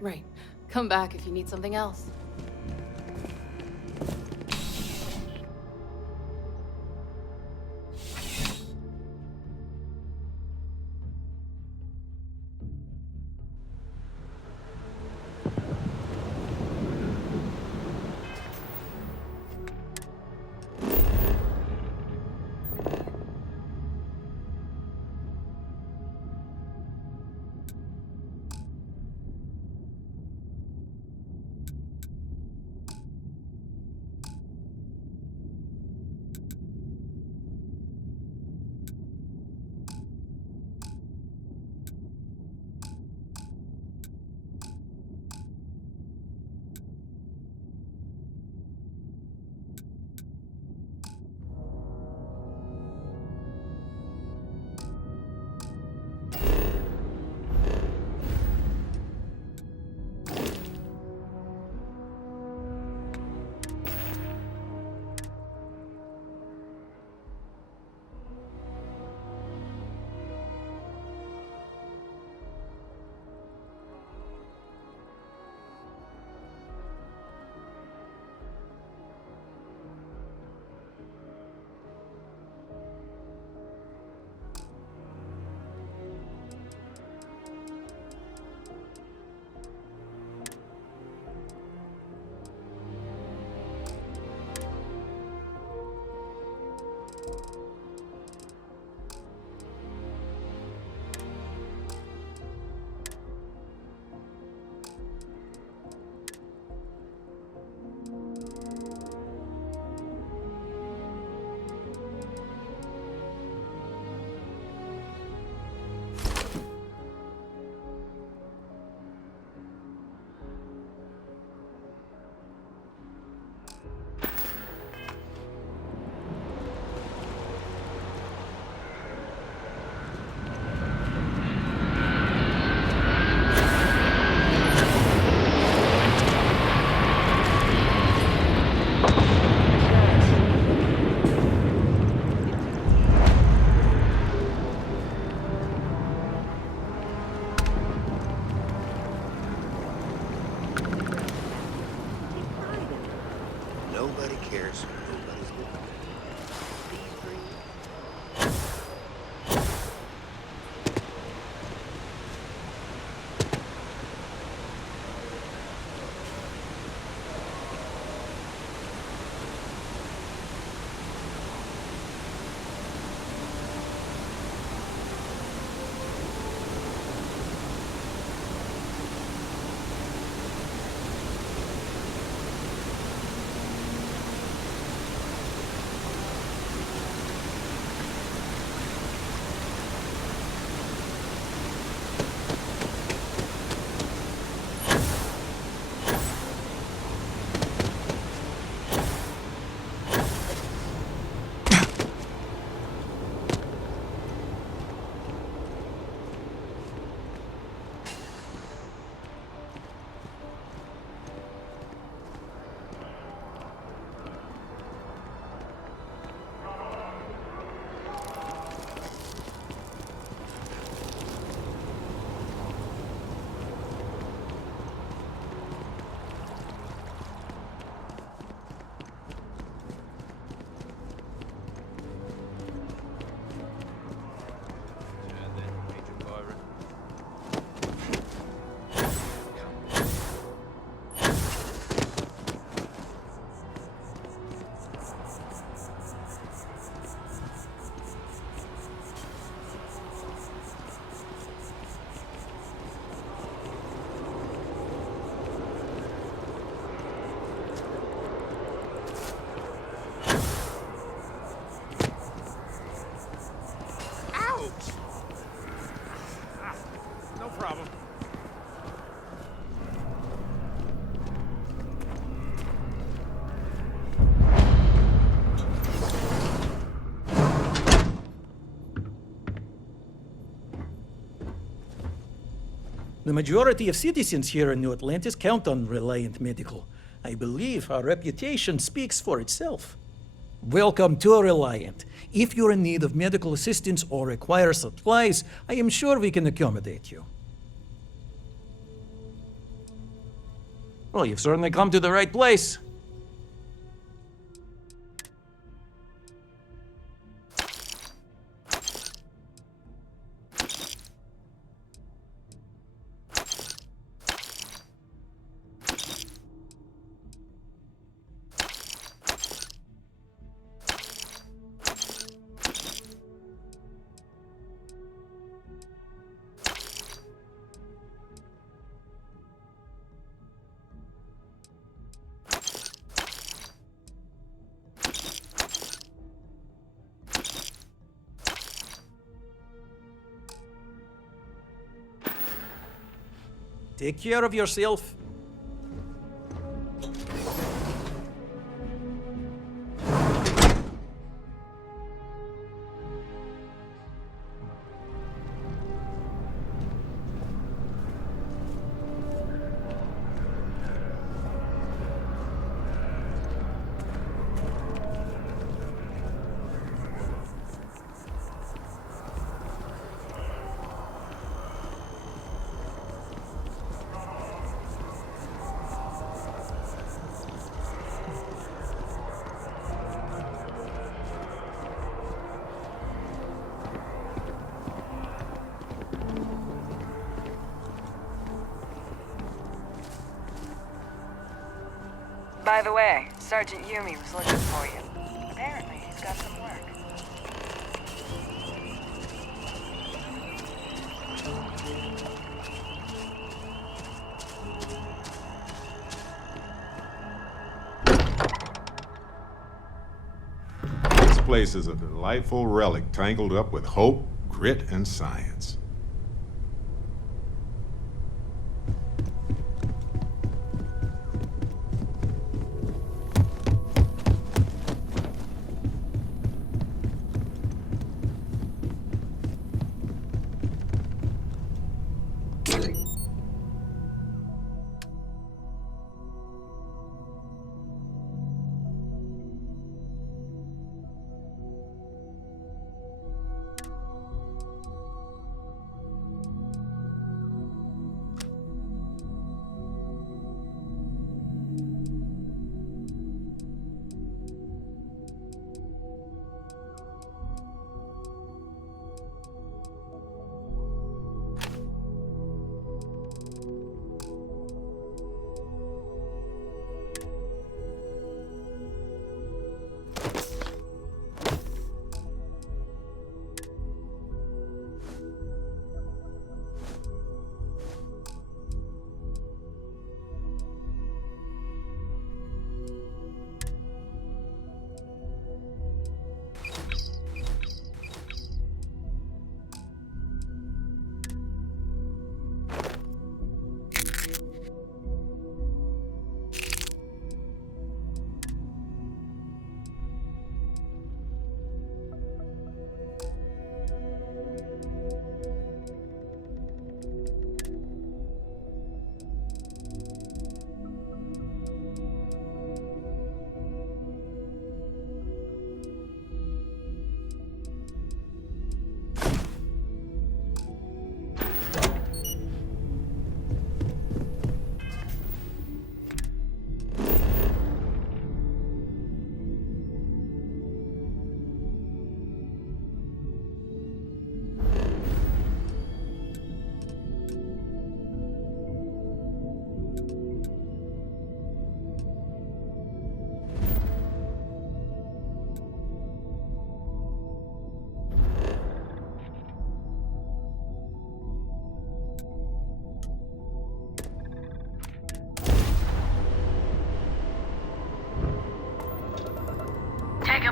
Right. Come back if you need something else. Nobody cares. Nobody's living. No problem. The majority of citizens here in New Atlantis count on Reliant Medical. I believe our reputation speaks for itself. Welcome to Reliant. If you're in need of medical assistance or require supplies, I am sure we can accommodate you. Well, you've certainly come to the right place. Take care of yourself. By the way, Sergeant Yumi was looking for you. Apparently, he's got some work. This place is a delightful relic tangled up with hope, grit, and science.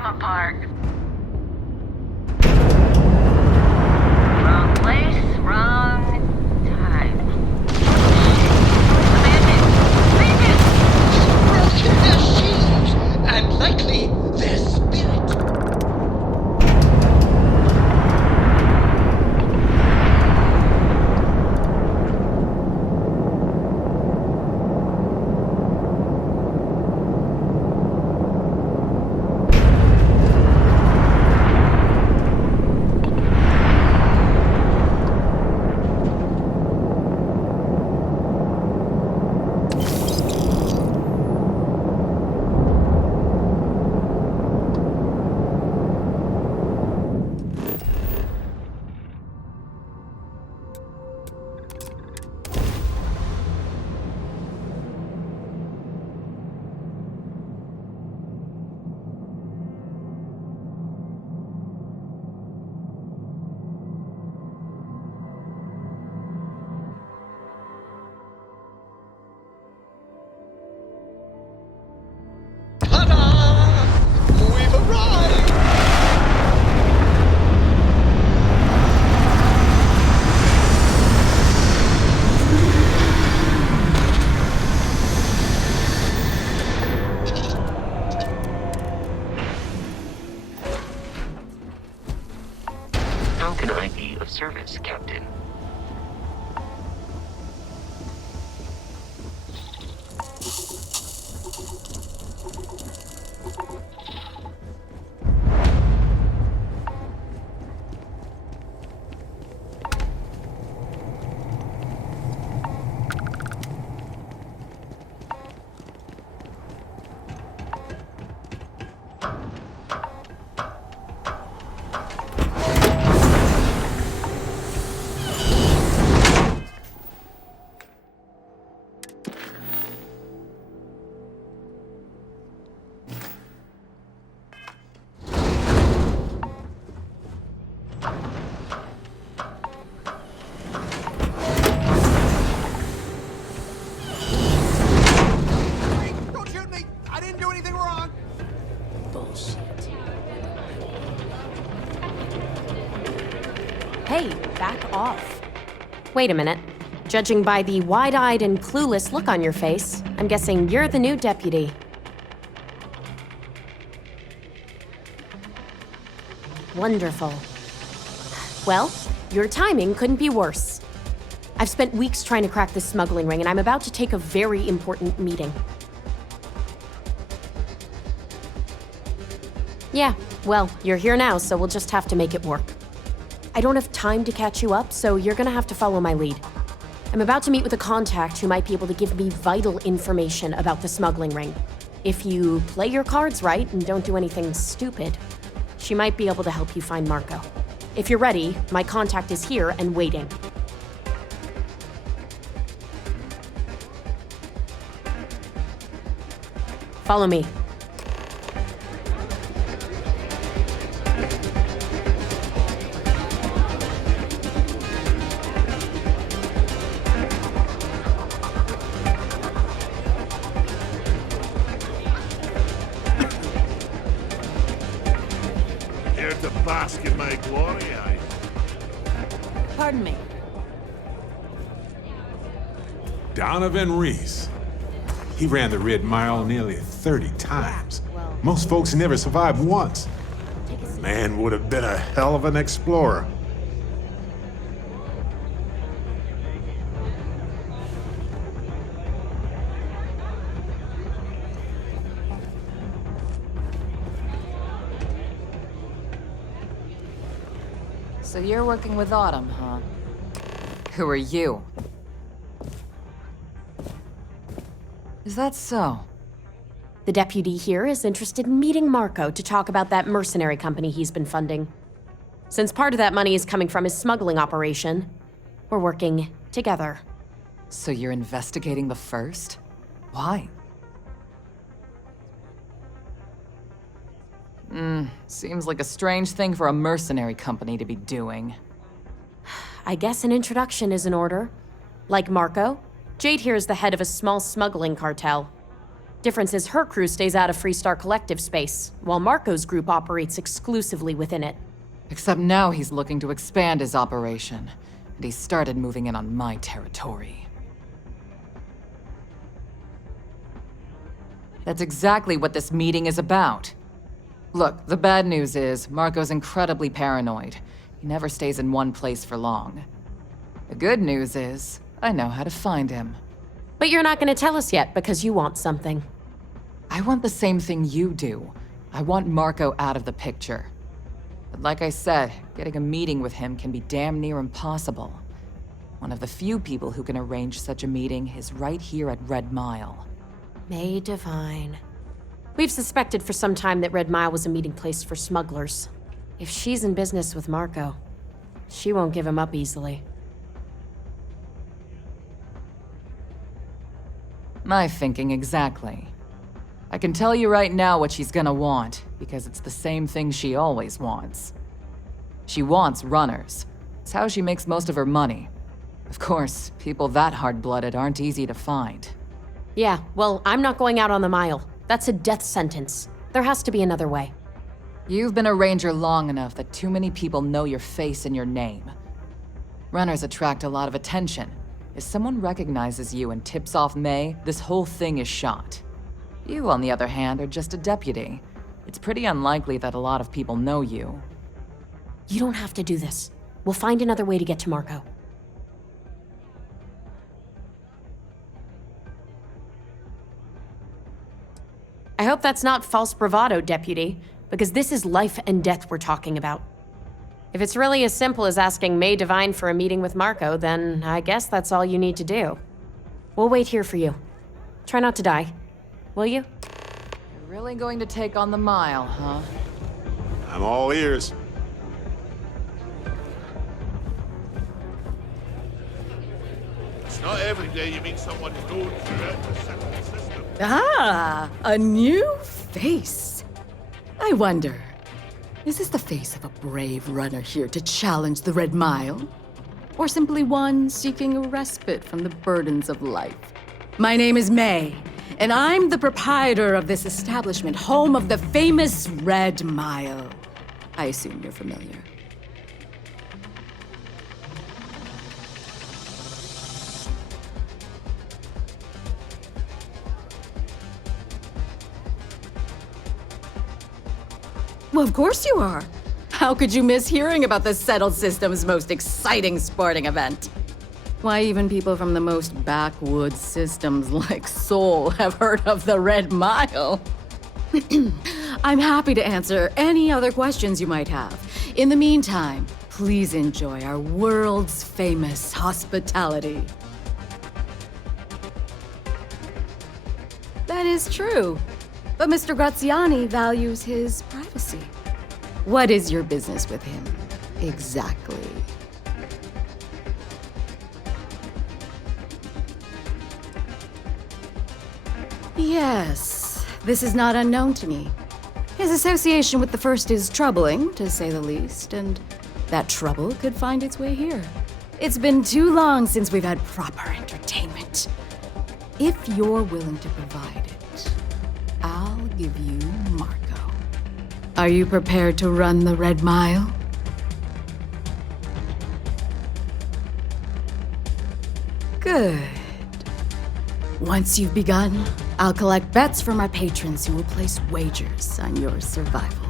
them apart. Wrong place, wrong time. Broken their shields, and likely their spirit. We've arrived! How can I be of service, Captain? Hey, back off. Wait a minute. Judging by the wide-eyed and clueless look on your face, I'm guessing you're the new deputy. Wonderful. Well, your timing couldn't be worse. I've spent weeks trying to crack this smuggling ring, and I'm about to take a very important meeting. Yeah, well, you're here now, so we'll just have to make it work. I don't have time to catch you up, so you're gonna have to follow my lead. I'm about to meet with a contact who might be able to give me vital information about the smuggling ring. If you play your cards right and don't do anything stupid, she might be able to help you find Marco. If you're ready, my contact is here and waiting. Follow me. Bask in my glory, I. Pardon me. Donovan Reese. He ran the Red Mile nearly 30 times. Most folks never survive once. Man would have been a hell of an explorer. So you're working with Autumn, huh? Who are you? Is that so? The deputy here is interested in meeting Marco to talk about that mercenary company he's been funding. Since part of that money is coming from his smuggling operation, we're working together. So you're investigating the first? Why? Seems like a strange thing for a mercenary company to be doing. I guess an introduction is in order. Like Marco, Jade here is the head of a small smuggling cartel. Difference is her crew stays out of Freestar Collective space, while Marco's group operates exclusively within it. Except now he's looking to expand his operation, and he started moving in on my territory. That's exactly what this meeting is about. Look, the bad news is, Marco's incredibly paranoid. He never stays in one place for long. The good news is, I know how to find him. But you're not gonna tell us yet because you want something. I want the same thing you do. I want Marco out of the picture. But like I said, getting a meeting with him can be damn near impossible. One of the few people who can arrange such a meeting is right here at Red Mile. May Divine. We've suspected for some time that Red Mile was a meeting place for smugglers. If she's in business with Marco, she won't give him up easily. My thinking exactly. I can tell you right now what she's gonna want, because it's the same thing she always wants. She wants runners. It's how she makes most of her money. Of course, people that hard-blooded aren't easy to find. Yeah, well, I'm not going out on the mile. That's a death sentence. There has to be another way. You've been a ranger long enough that too many people know your face and your name. Runners attract a lot of attention. If someone recognizes you and tips off May, this whole thing is shot. You, on the other hand, are just a deputy. It's pretty unlikely that a lot of people know you. You don't have to do this. We'll find another way to get to Marco. I hope that's not false bravado, Deputy, because this is life and death we're talking about. If it's really as simple as asking May Divine for a meeting with Marco, then I guess that's all you need to do. We'll wait here for you. Try not to die. Will you? You're really going to take on the mile, huh? I'm all ears. It's not every day you meet someone known throughout the central system. Ah, a new face. I wonder, is this the face of a brave runner here to challenge the Red Mile? Or simply one seeking a respite from the burdens of life? My name is May, and I'm the proprietor of this establishment, home of the famous Red Mile. I assume you're familiar. Well, of course you are. How could you miss hearing about the Settled System's most exciting sporting event? Why, even people from the most backwoods systems like Seoul have heard of the Red Mile. I'm happy to answer any other questions you might have. In the meantime, please enjoy our world's famous hospitality. That is true. But Mr. Graziani values his privacy. What is your business with him, exactly? Yes, this is not unknown to me. His association with the First is troubling, to say the least, and that trouble could find its way here. It's been too long since we've had proper entertainment. If you're willing to provide it, I'll give you Marco. Are you prepared to run the Red Mile? Good. Once you've begun, I'll collect bets from our patrons who will place wagers on your survival.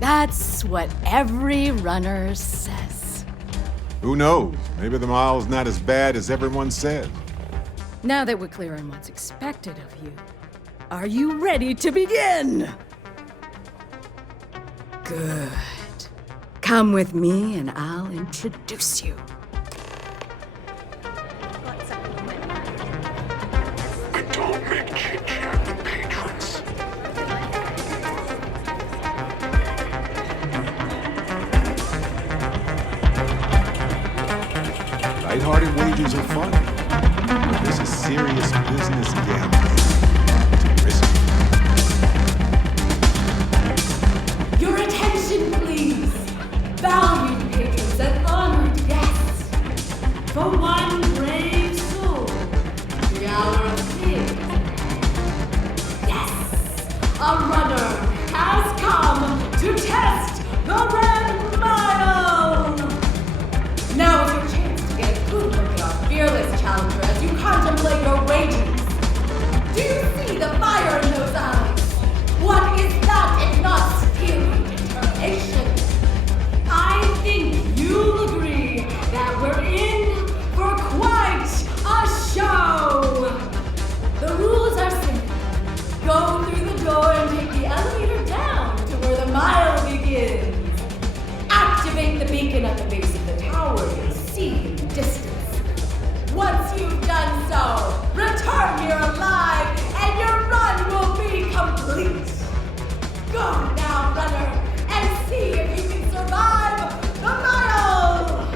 That's what every runner says. Who knows? Maybe the mile's not as bad as everyone said. Now that we're clear on what's expected of you, are you ready to begin? Good. Come with me and I'll introduce you. I don't make chit-chat with patrons. Lighthearted wagers are fun, but this is serious business gambling. Too risky. Your attention, please! Valued patrons and honored guests! For A runner has come to test the Red Mile! Now is your chance to get a good look at our fearless challenger as you contemplate your wages. Do you see the fire in those eyes? What is that if not steely determination? I think you'll agree that we're in for quite a show! The rules are simple. Go through the door and take the elevator down to where the mile begins. Activate the beacon at the base of the tower you'll see in the distance. Once you've done so, return here alive and your run will be complete. Go now, runner, and see if you can survive the mile!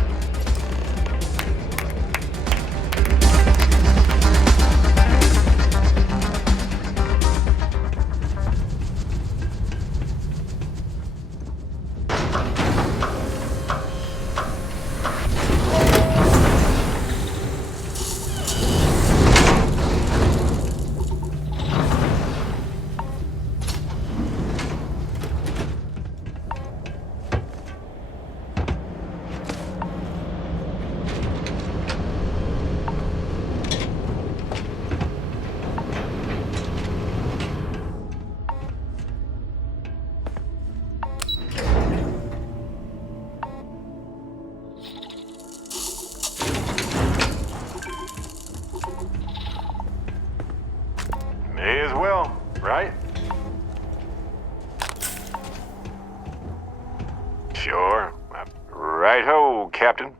May as well, right? Sure. Right-ho, Captain.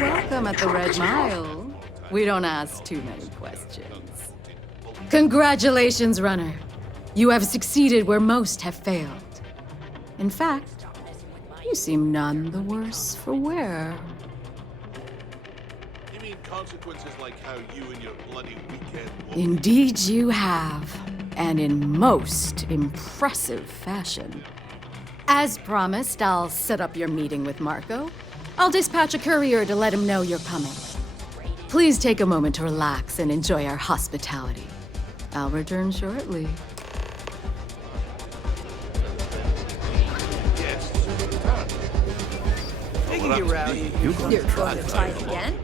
welcome at the Red Mile. We don't ask too many questions. Congratulations, runner. You have succeeded where most have failed. In fact, you seem none the worse for wear. You mean consequences like how you and your bloody weekend walk? Indeed you have, and in most impressive fashion. As promised, I'll set up your meeting with Marco. I'll dispatch a courier to let him know you're coming. Please take a moment to relax and enjoy our hospitality. I'll return shortly. Taking you rowdy. You're going to try it again?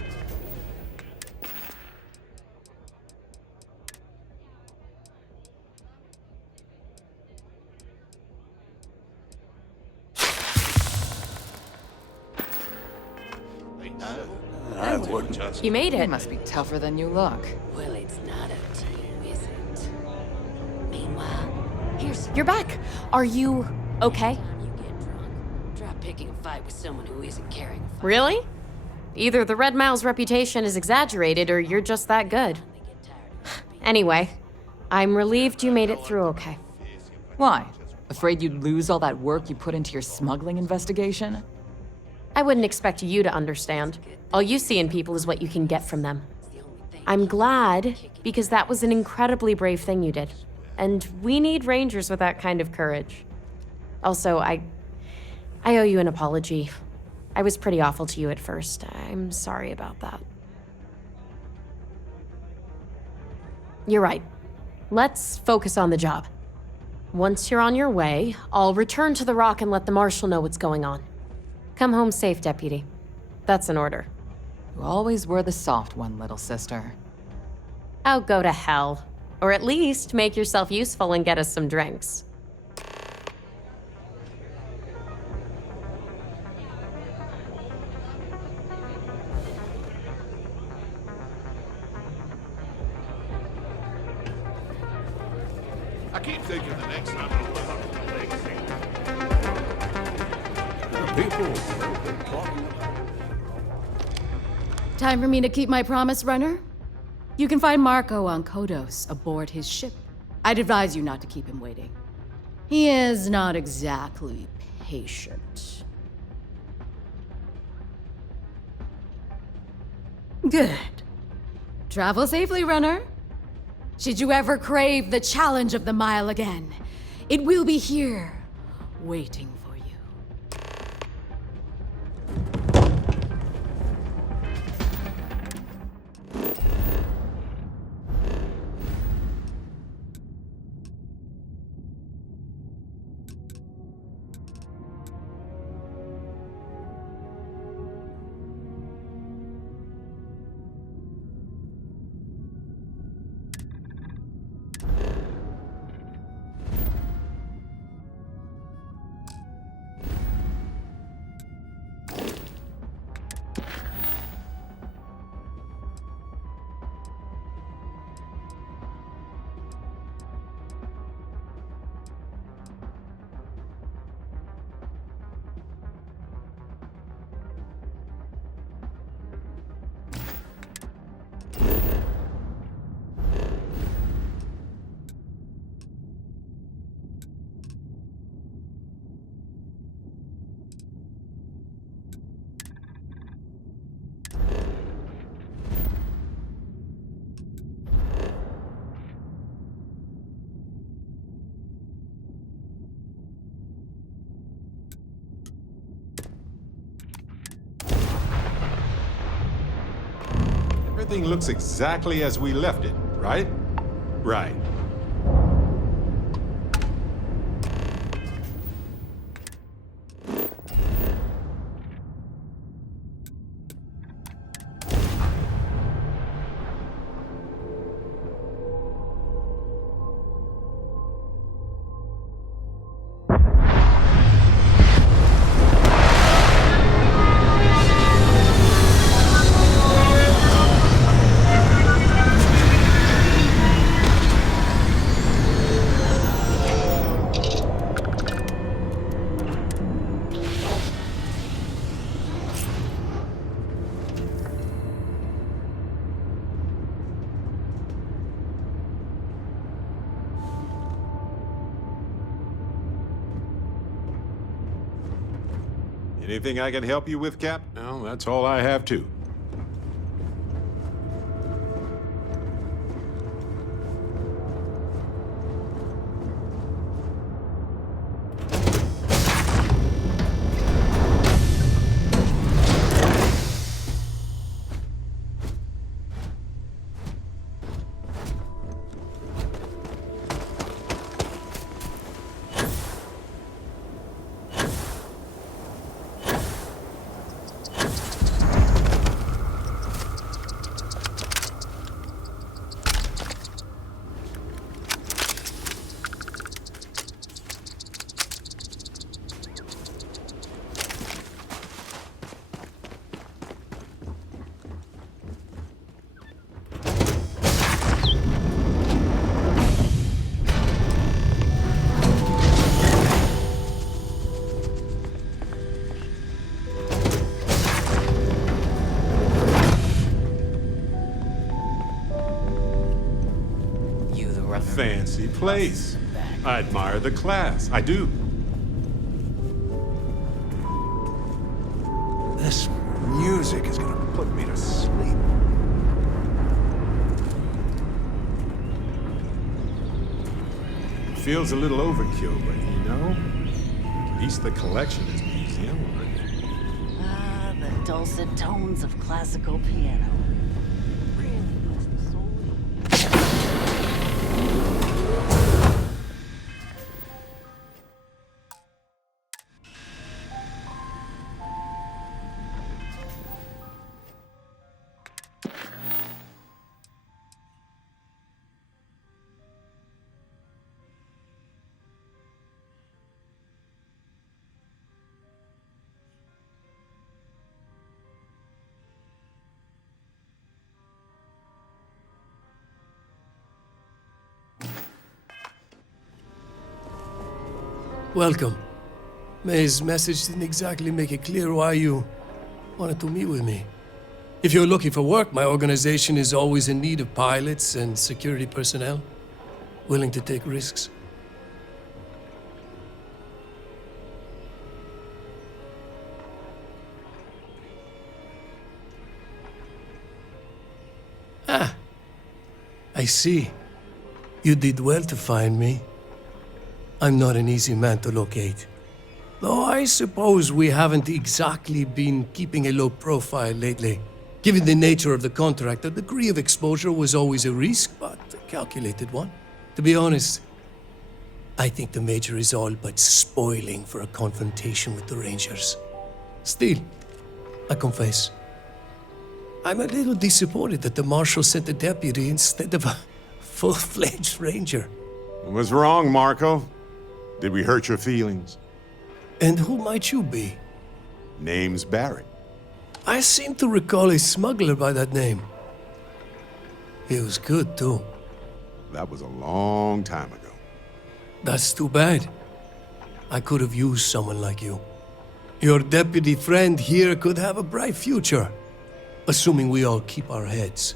I wouldn't. You made it. You must be tougher than you look. Well, it's not up to you, is it? Meanwhile, here's... You're back. Are you okay? You get drunk. Try picking a fight with someone who isn't carrying a fight. Really? Either the Red Mile's reputation is exaggerated or you're just that good. Anyway, I'm relieved you made it through okay. Why? Afraid you'd lose all that work you put into your smuggling investigation? I wouldn't expect you to understand. All you see in people is what you can get from them. I'm glad, because that was an incredibly brave thing you did. And we need rangers with that kind of courage. Also, I owe you an apology. I was pretty awful to you at first. I'm sorry about that. You're right. Let's focus on the job. Once you're on your way, I'll return to the Rock and let the Marshal know what's going on. Come home safe, Deputy. That's an order. You always were the soft one, little sister. Oh, go to hell. Or at least make yourself useful and get us some drinks. I keep thinking the next time I'll live up to the legacy. Time for me to keep my promise, runner? You can find Marco on Kodos aboard his ship. I'd advise you not to keep him waiting. He is not exactly patient. Good. Travel safely, runner. Should you ever crave the challenge of the mile again, it will be here, waiting for you. Everything looks exactly as we left it, right? Right. Anything I can help you with, Cap? No, that's all I have, too. Fancy place. I admire the class. I do. This music is gonna put me to sleep. Feels a little overkill, but you know, at least the collection is museum-worthy. Ah, the dulcet tones of classical piano. Welcome. May's message didn't exactly make it clear why you wanted to meet with me. If you're looking for work, my organization is always in need of pilots and security personnel, willing to take risks. Ah, I see. You did well to find me. I'm not an easy man to locate. Though I suppose we haven't exactly been keeping a low profile lately. Given the nature of the contract, a degree of exposure was always a risk, but a calculated one. To be honest, I think the Major is all but spoiling for a confrontation with the Rangers. Still, I confess, I'm a little disappointed that the Marshal sent a deputy instead of a full-fledged Ranger. What's wrong, Marco? Did we hurt your feelings? And who might you be? Name's Barrett. I seem to recall a smuggler by that name. He was good, too. That was a long time ago. That's too bad. I could have used someone like you. Your deputy friend here could have a bright future, assuming we all keep our heads.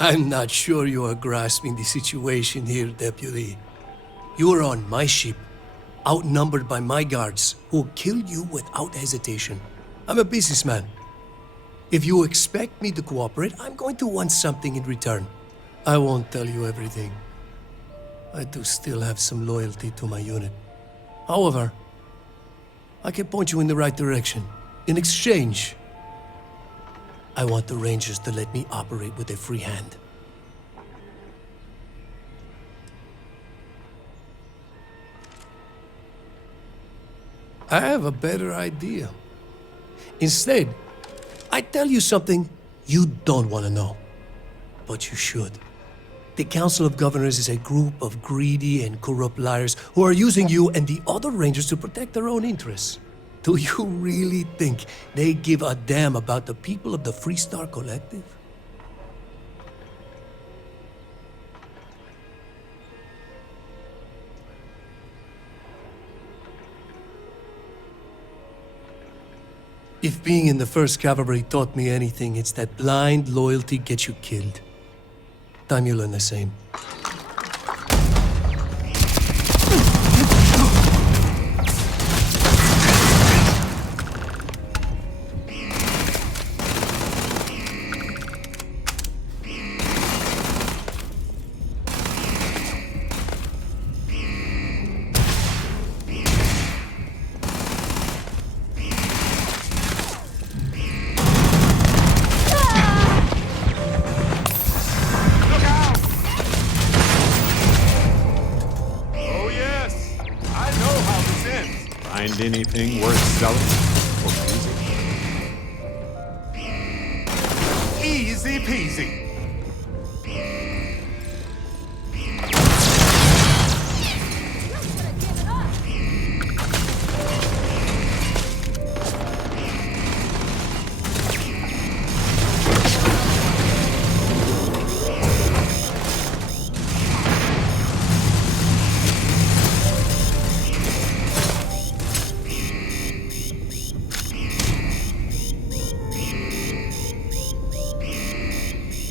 I'm not sure you are grasping the situation here, Deputy. You are on my ship, outnumbered by my guards, who will kill you without hesitation. I'm a businessman. If you expect me to cooperate, I'm going to want something in return. I won't tell you everything. I do still have some loyalty to my unit. However, I can point you in the right direction. In exchange, I want the Rangers to let me operate with a free hand. I have a better idea. Instead, I tell you something you don't want to know. But you should. The Council of Governors is a group of greedy and corrupt liars who are using you and the other Rangers to protect their own interests. Do you really think they give a damn about the people of the Freestar Collective? If being in the 1st Cavalry taught me anything, it's that blind loyalty gets you killed. Time you learn the same. Oh yes, I know how this ends. Find anything worth selling or using? Easy peasy.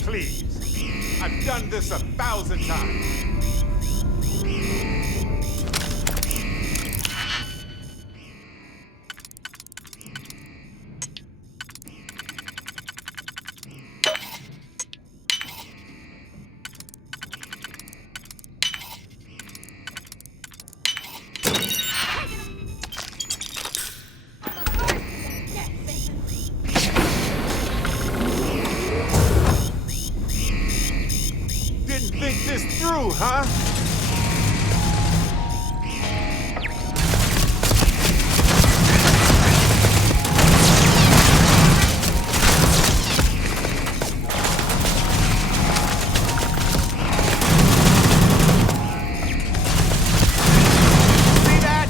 Please, I've done this 1,000 times. Didn't think this through, huh? See that?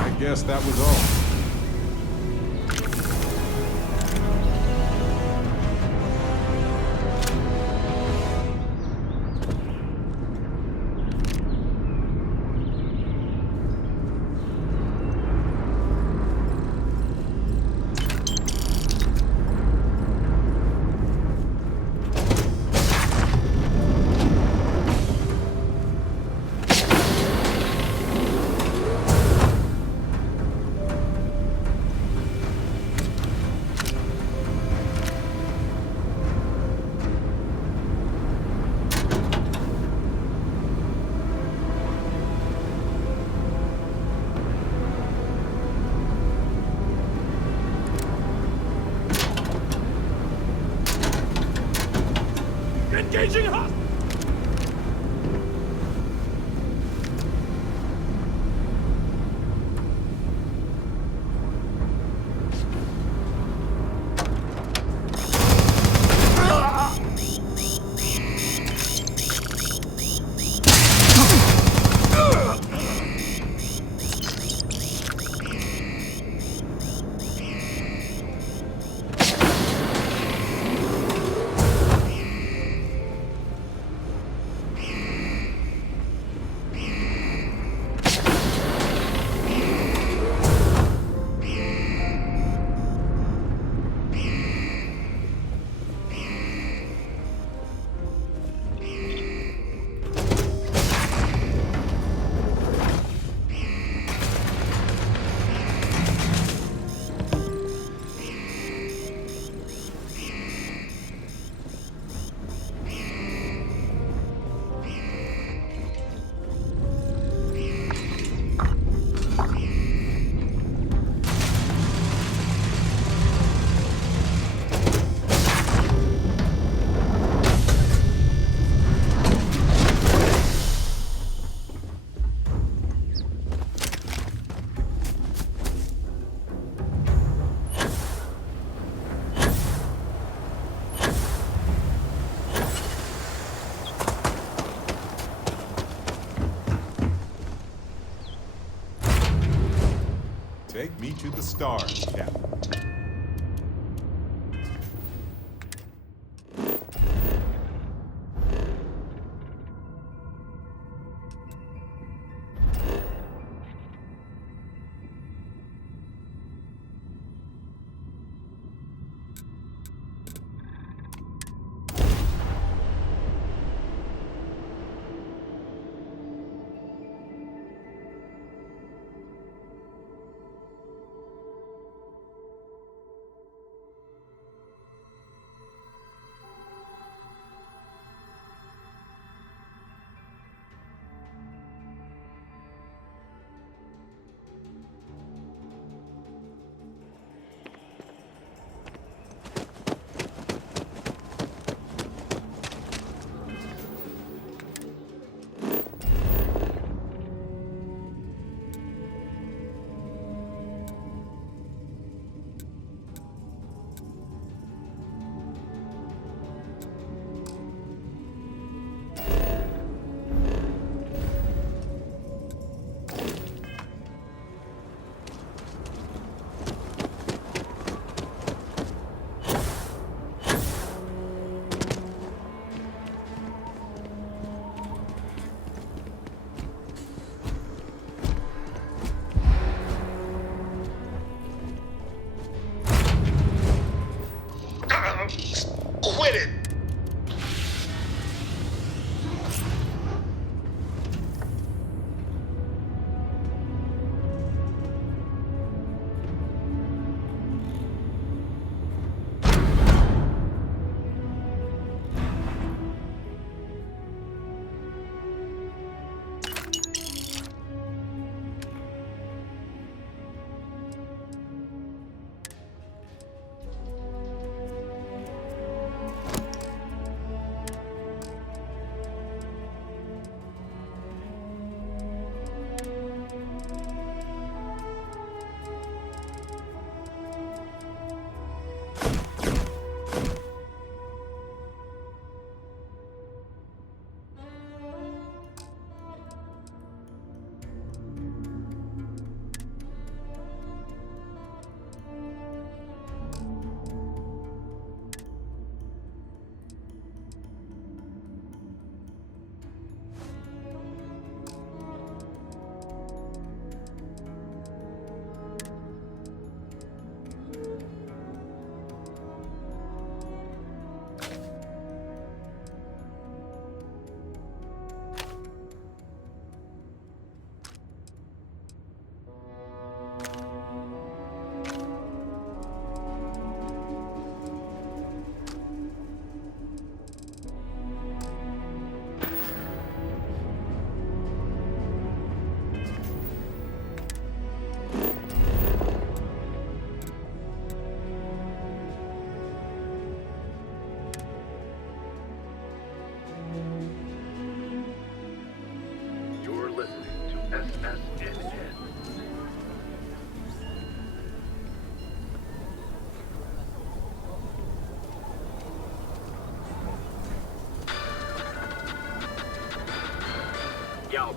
I guess that was all. Engaging hostile! to the stars, Captain. Quit it!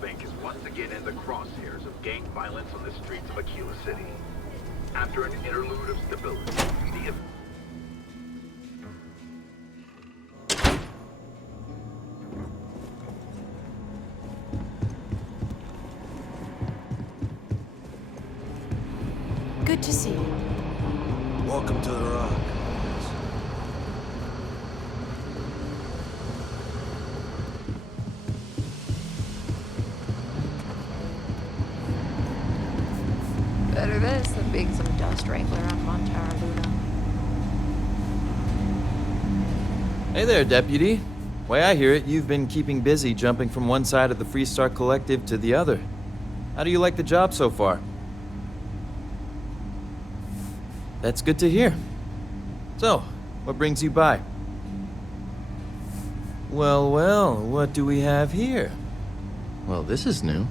Bank is once again in the crosshairs of gang violence on the streets of Aquila City. After an interlude of stability, the Good to see you. Welcome to the Rock. Better this than being some dust wrangler on Montara Luna. Hey there, Deputy. Way I hear it, you've been keeping busy jumping from one side of the Freestar Collective to the other. How do you like the job so far? That's good to hear. So, what brings you by? Well, what do we have here? Well, this is new.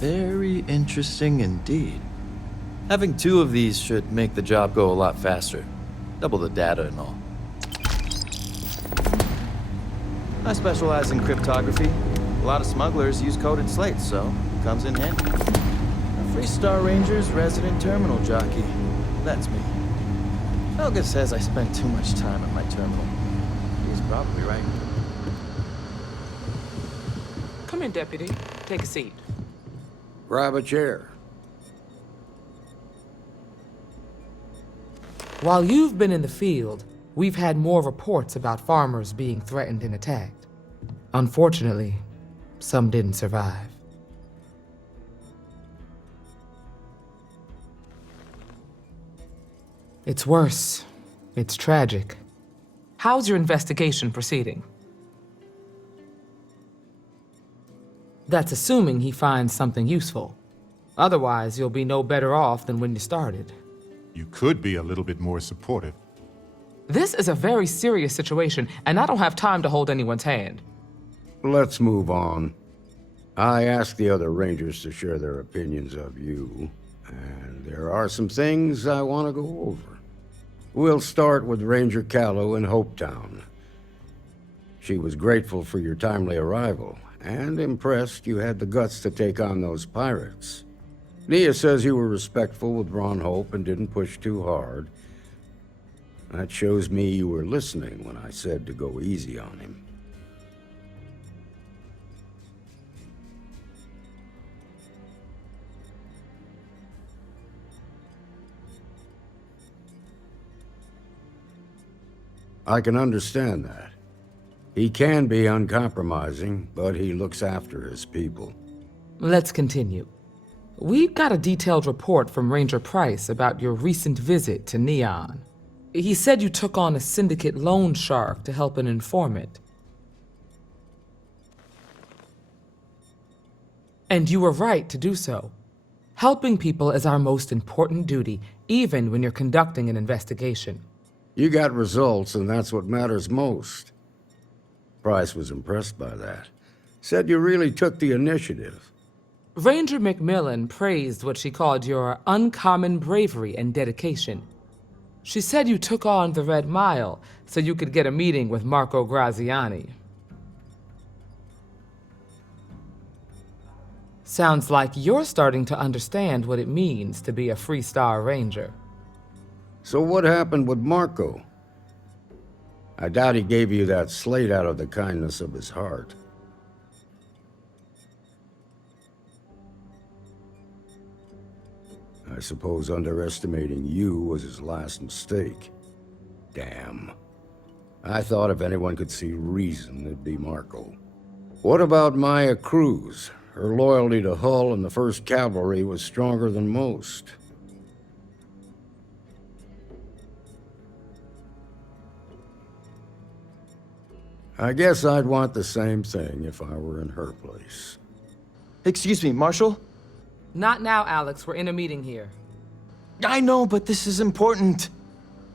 Very interesting indeed. Having two of these should make the job go a lot faster. Double the data and all. I specialize in cryptography. A lot of smugglers use coded slates, so Comes in handy. A Freestar Ranger's resident terminal jockey. That's me. Helga says I spend too much time at my terminal. He's probably right. Come in, Deputy. Take a seat. Grab a chair. While you've been in the field, we've had more reports about farmers being threatened and attacked. Unfortunately, some didn't survive. It's worse. It's tragic. How's your investigation proceeding? That's assuming he finds something useful. Otherwise, you'll be no better off than when you started. You could be a little bit more supportive. This is a very serious situation, and I don't have time to hold anyone's hand. Let's move on. I asked the other Rangers to share their opinions of you, and there are some things I want to go over. We'll start with Ranger Callow in Hopetown. She was grateful for your timely arrival, and impressed you had the guts to take on those pirates. Nia says you were respectful with Ron Hope and didn't push too hard. That shows me you were listening when I said to go easy on him. I can understand that. He can be uncompromising, but he looks after his people. Let's continue. We've got a detailed report from Ranger Price about your recent visit to Neon. He said you took on a syndicate loan shark to help an informant. And you were right to do so. Helping people is our most important duty, even when you're conducting an investigation. You got results, and that's what matters most. Price was impressed by that. Said you really took the initiative. Ranger McMillan praised what she called your uncommon bravery and dedication. She said you took on the Red Mile so you could get a meeting with Marco Graziani. Sounds like you're starting to understand what it means to be a Freestar Ranger. So what happened with Marco? I doubt he gave you that slate out of the kindness of his heart. I suppose underestimating you was his last mistake. Damn. I thought if anyone could see reason, it'd be Marco. What about Maya Cruz? Her loyalty to Hull and the 1st Cavalry was stronger than most. I guess I'd want the same thing if I were in her place. Excuse me, Marshal? Not now, Alex. We're in a meeting here. I know, but this is important.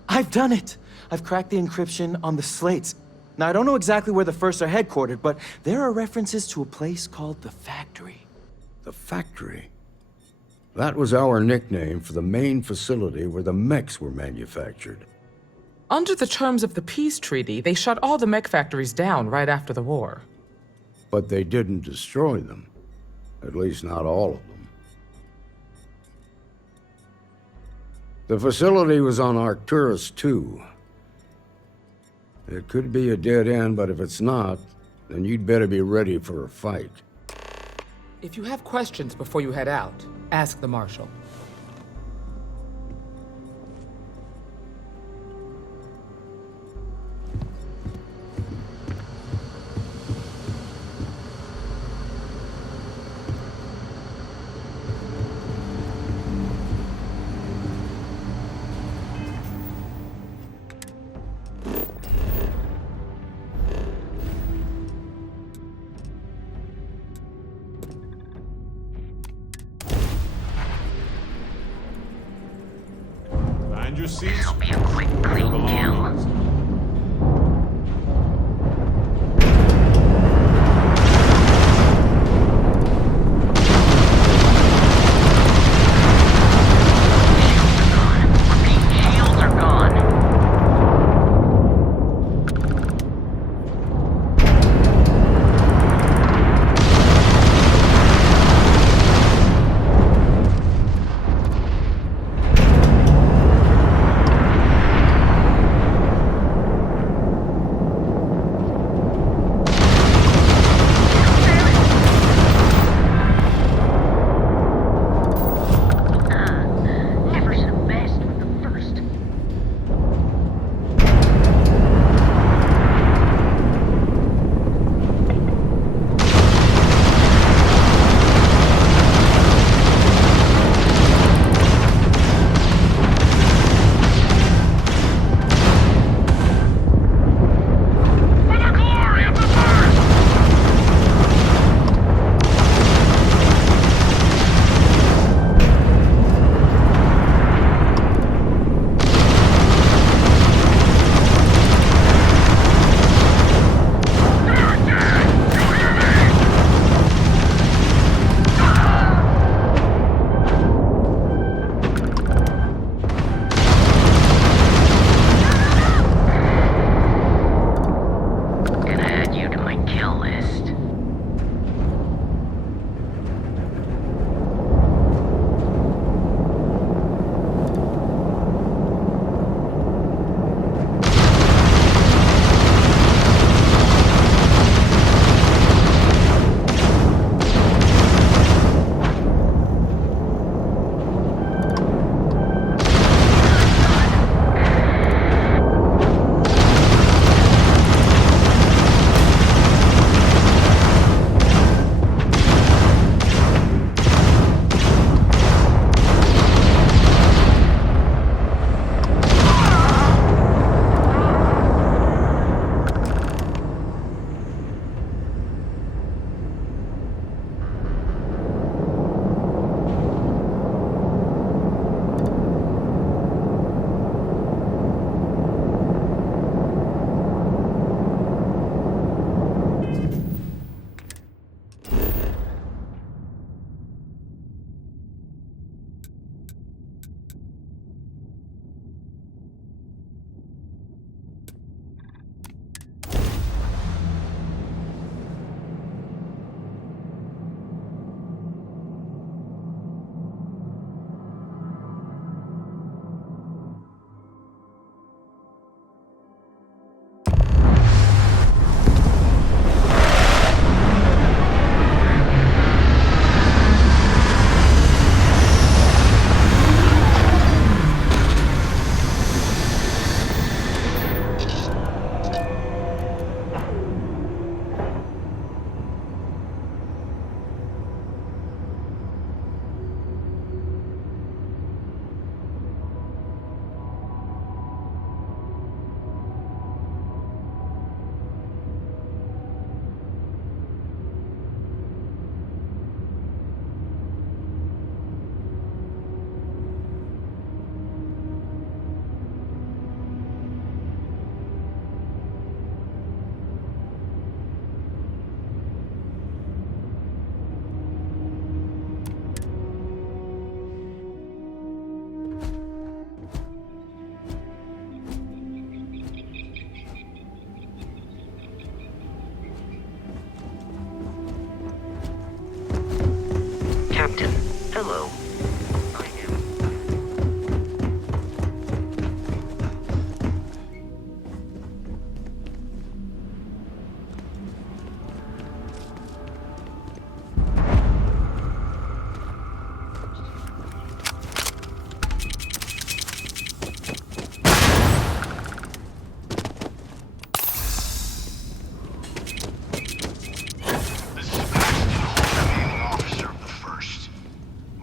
I've done it. I've cracked the encryption on the slates. Now, I don't know exactly where the First are headquartered, but there are references to a place called the Factory. The Factory? That was our nickname for the main facility where the mechs were manufactured. Under the terms of the peace treaty, they shut all the mech factories down right after the war. But they didn't destroy them. At least not all of them. The facility was on Arcturus 2. It could be a dead end, but if it's not, then you'd better be ready for a fight. If you have questions before you head out, ask the Marshal. Find your seats. This'll be a quick, clean kill.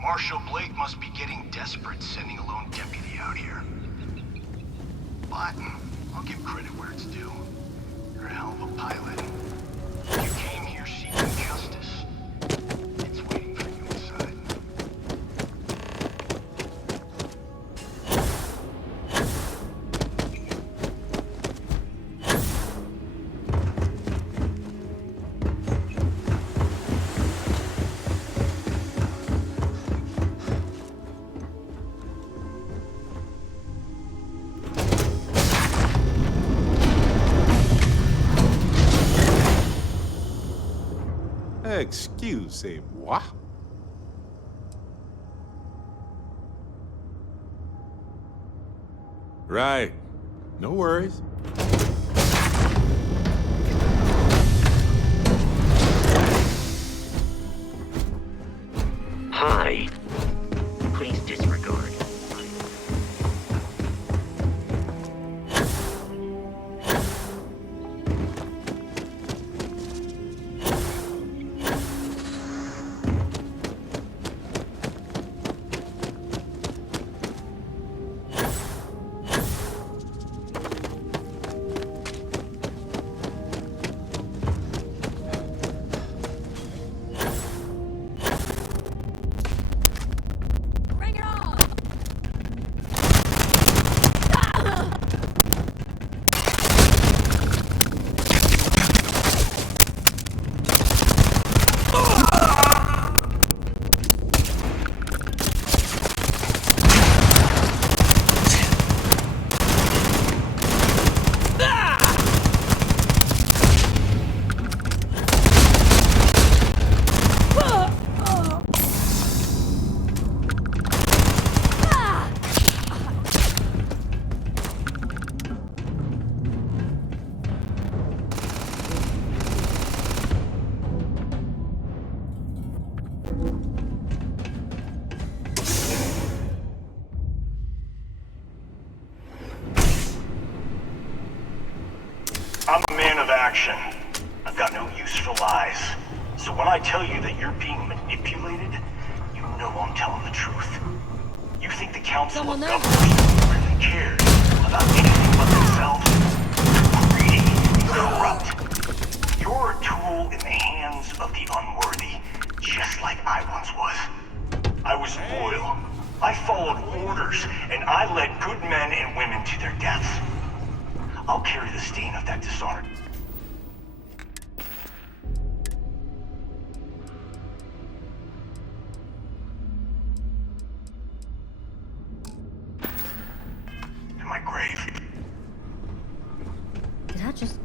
Marshal Blake must be getting desperate sending a lone deputy out here. But I'll give credit where it's due. You're a hell of a pilot. You came here seeking justice. It's waiting for you inside. Excusez-moi. Right. No worries. Hi. Please disregard. I'm a man of action. I've got no use for lies. So when I tell you that you're being manipulated, you know I'm telling the truth. You think the Council of Governors really cares about anything but themselves? Greedy and corrupt. You're a tool in the hands of the unworthy, just like I once was. I was loyal. I followed orders, and I led good men and women to their deaths. I'll carry the stain of that dishonor. In my grave. Did I just...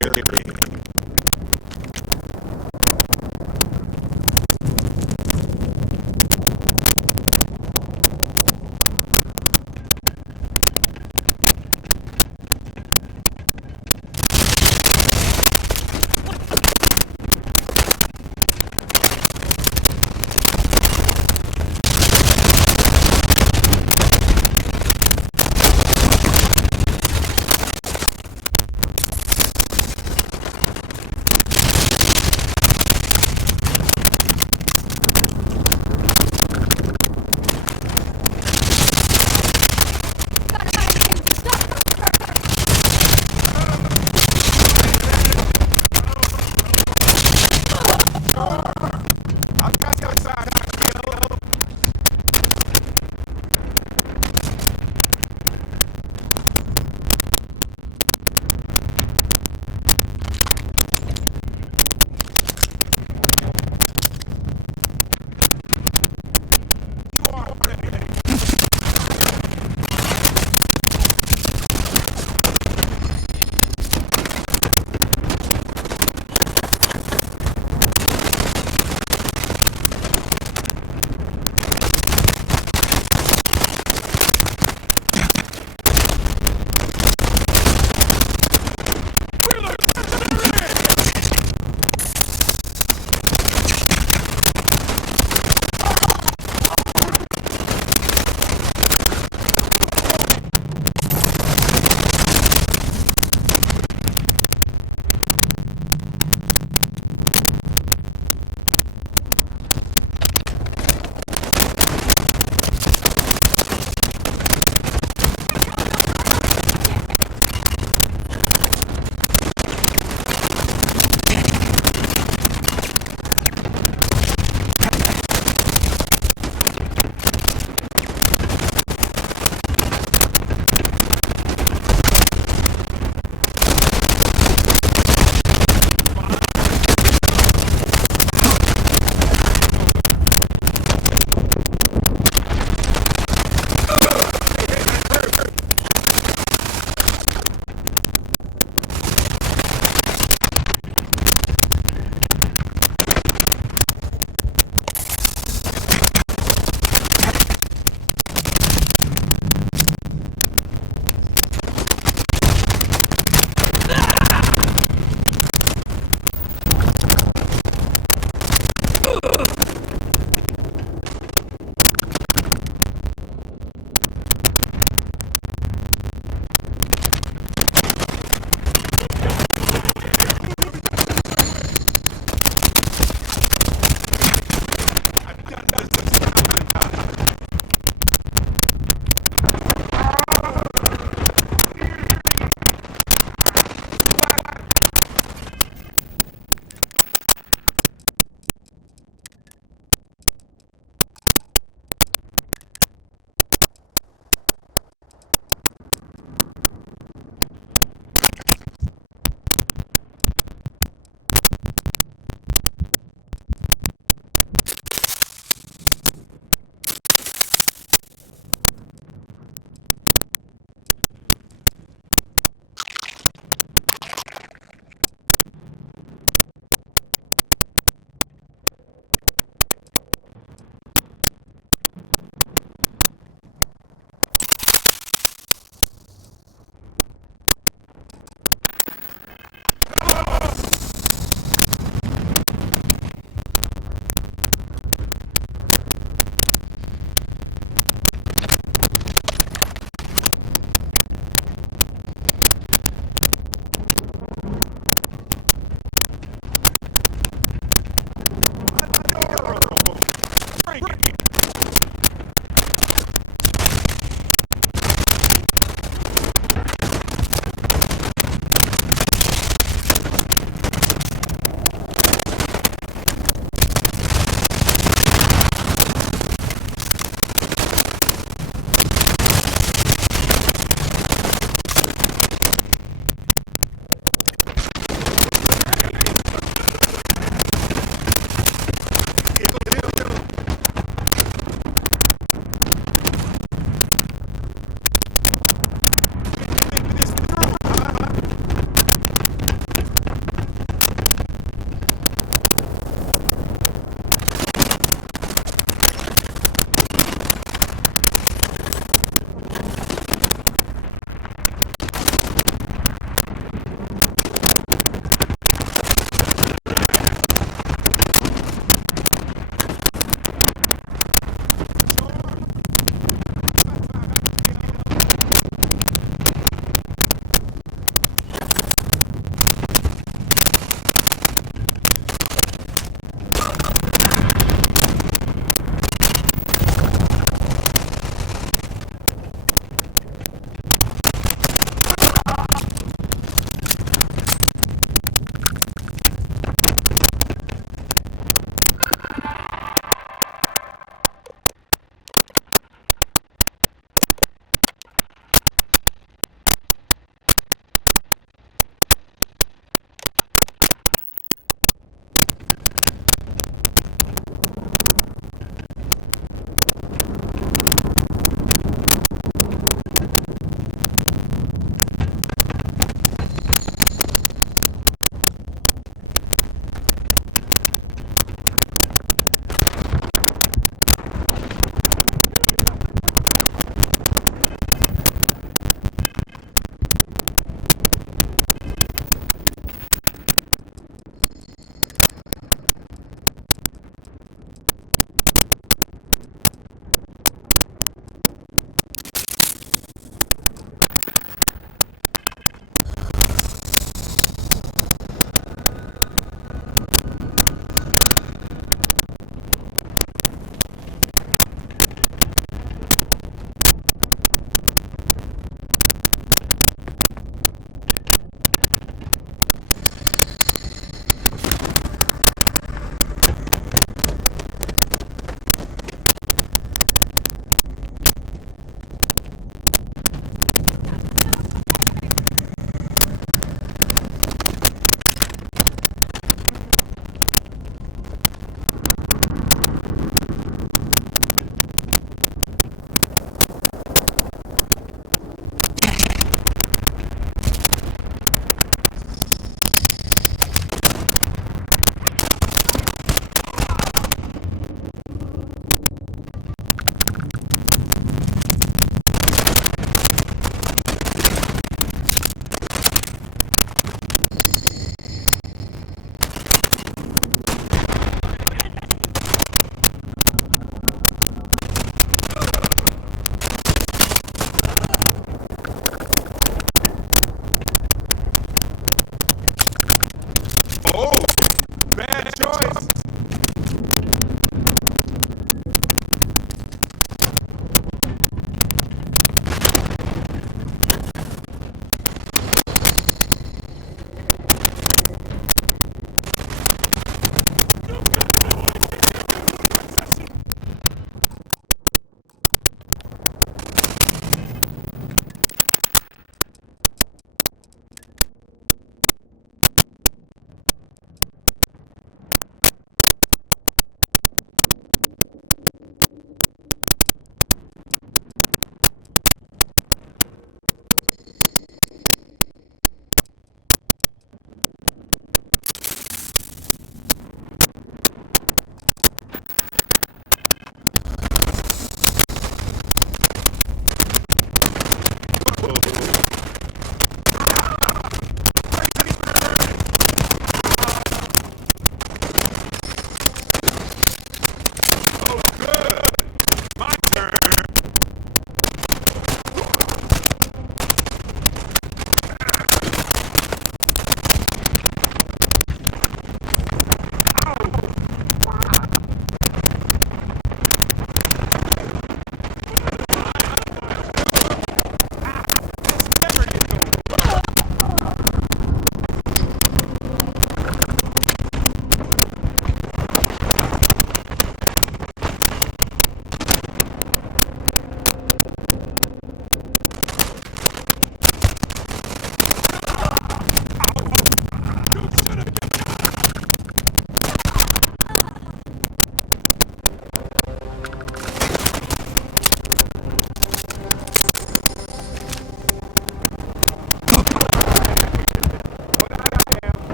alien.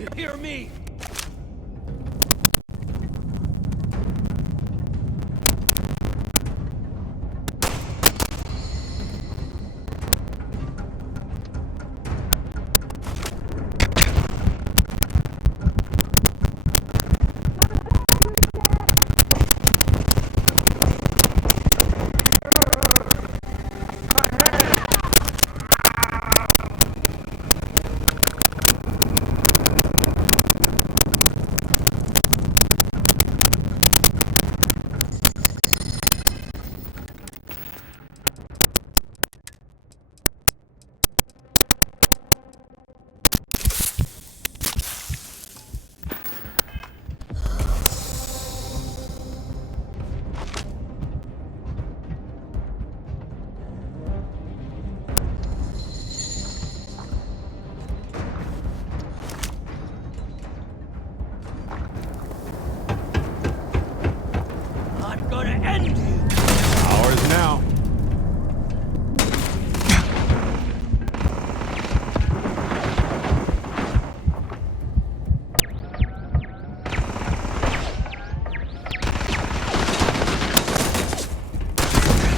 you hear me? I'm gonna end you! Ours now.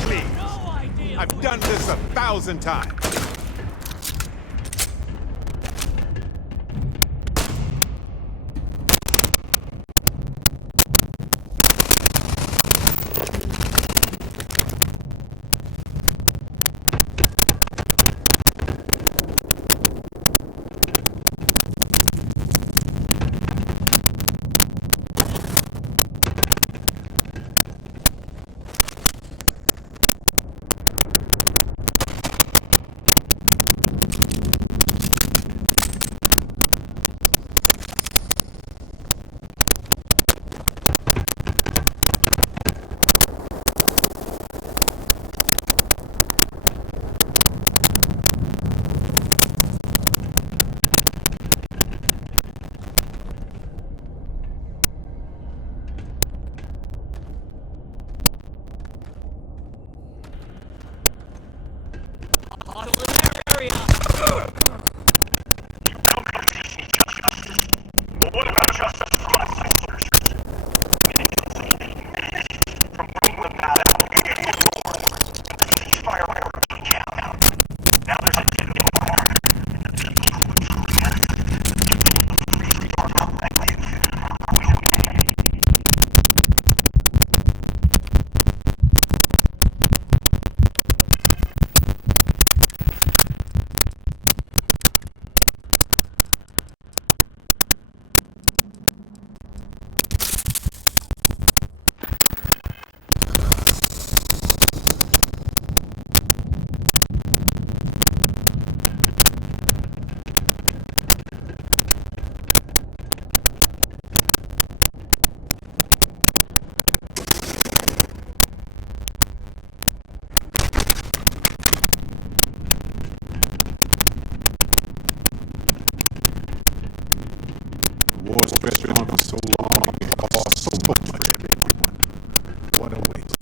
Please. I've done this 1,000 times. What about justice for my soldiers? From bringing them back out, the ceasefire being carried out. Now there's a dividend war, and the people who would protest are elected. War's been on for so long and cost so much for everyone. What a waste.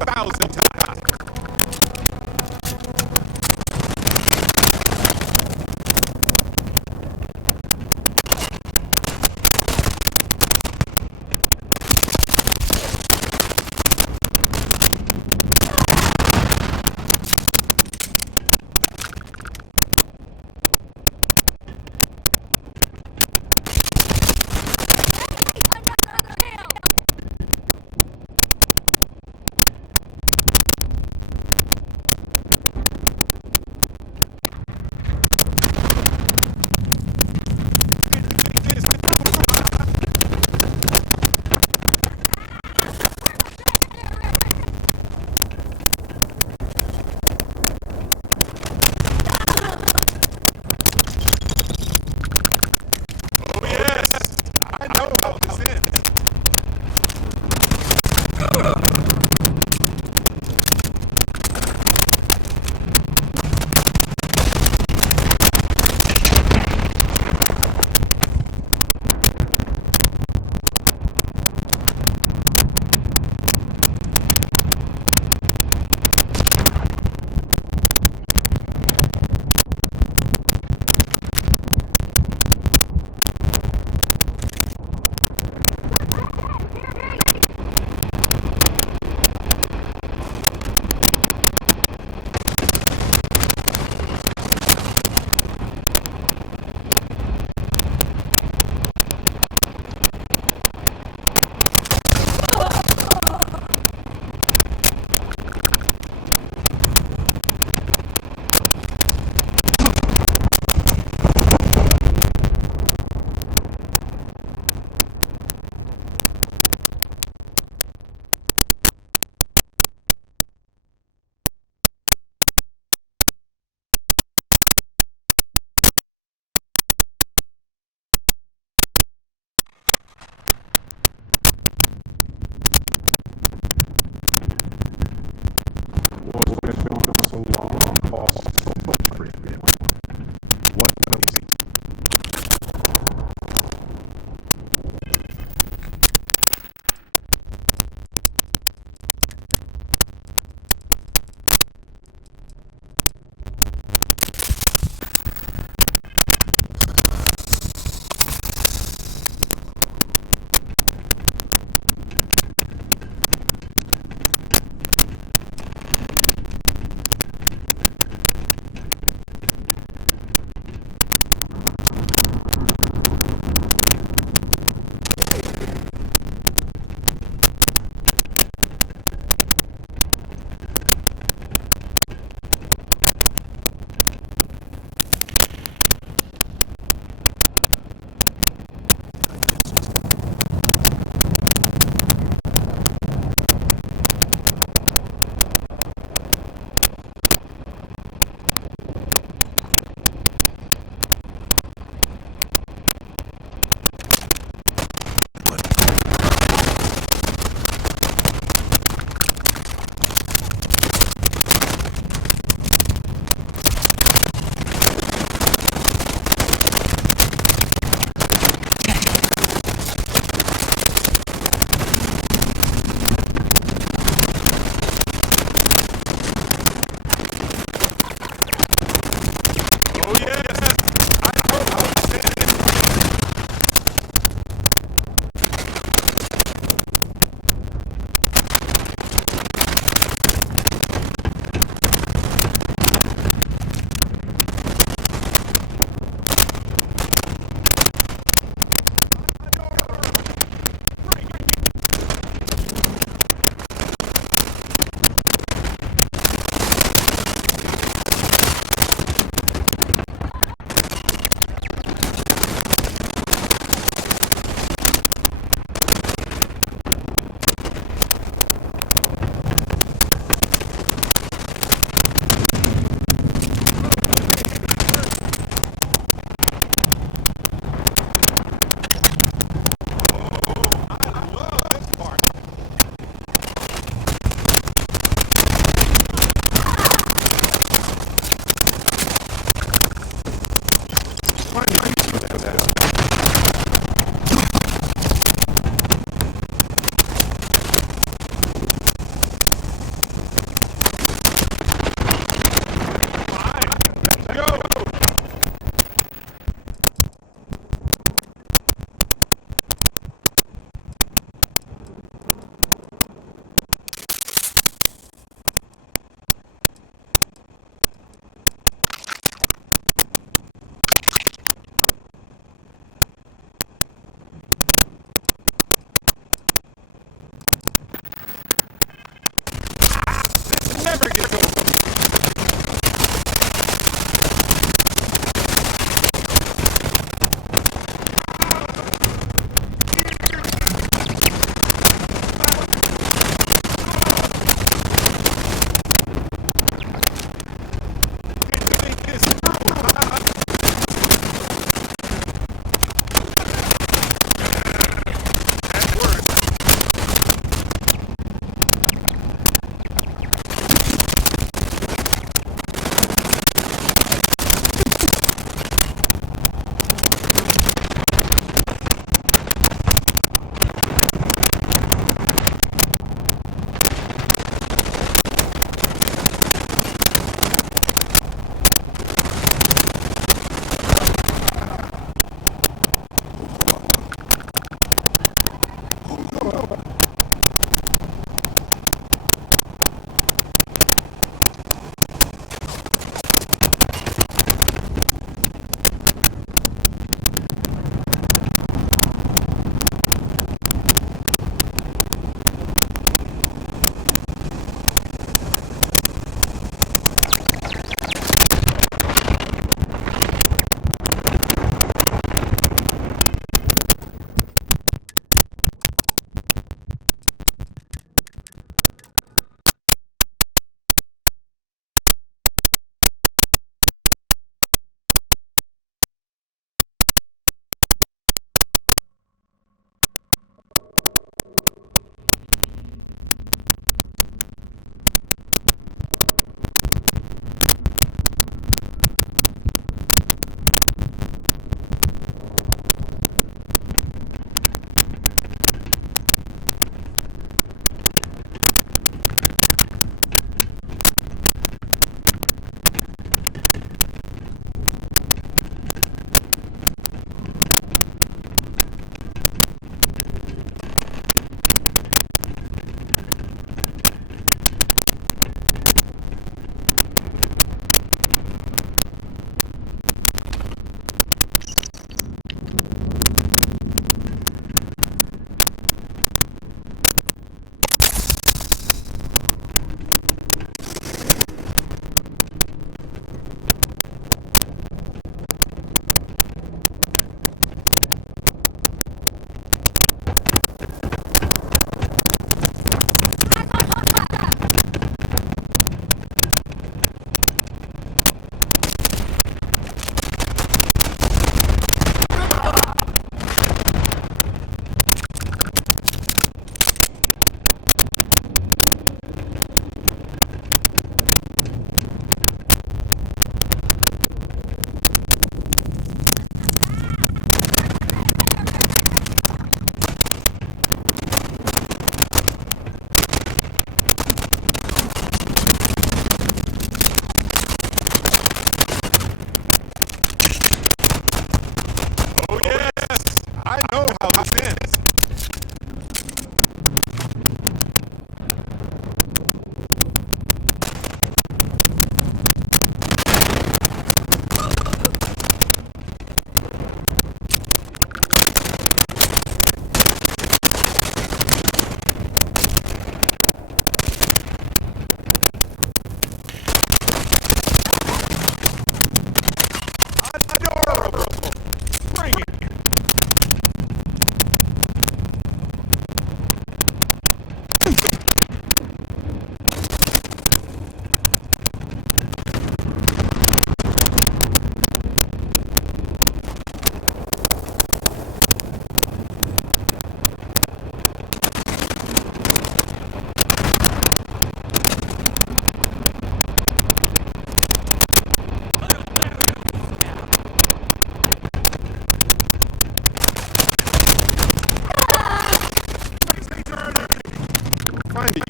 1,000 times.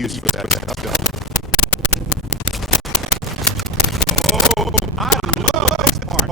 use for that stuff. Oh, I love this part.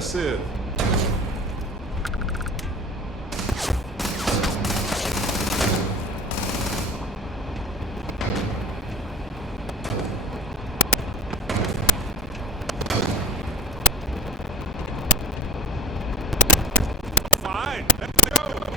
Impressive. Fine, let's go.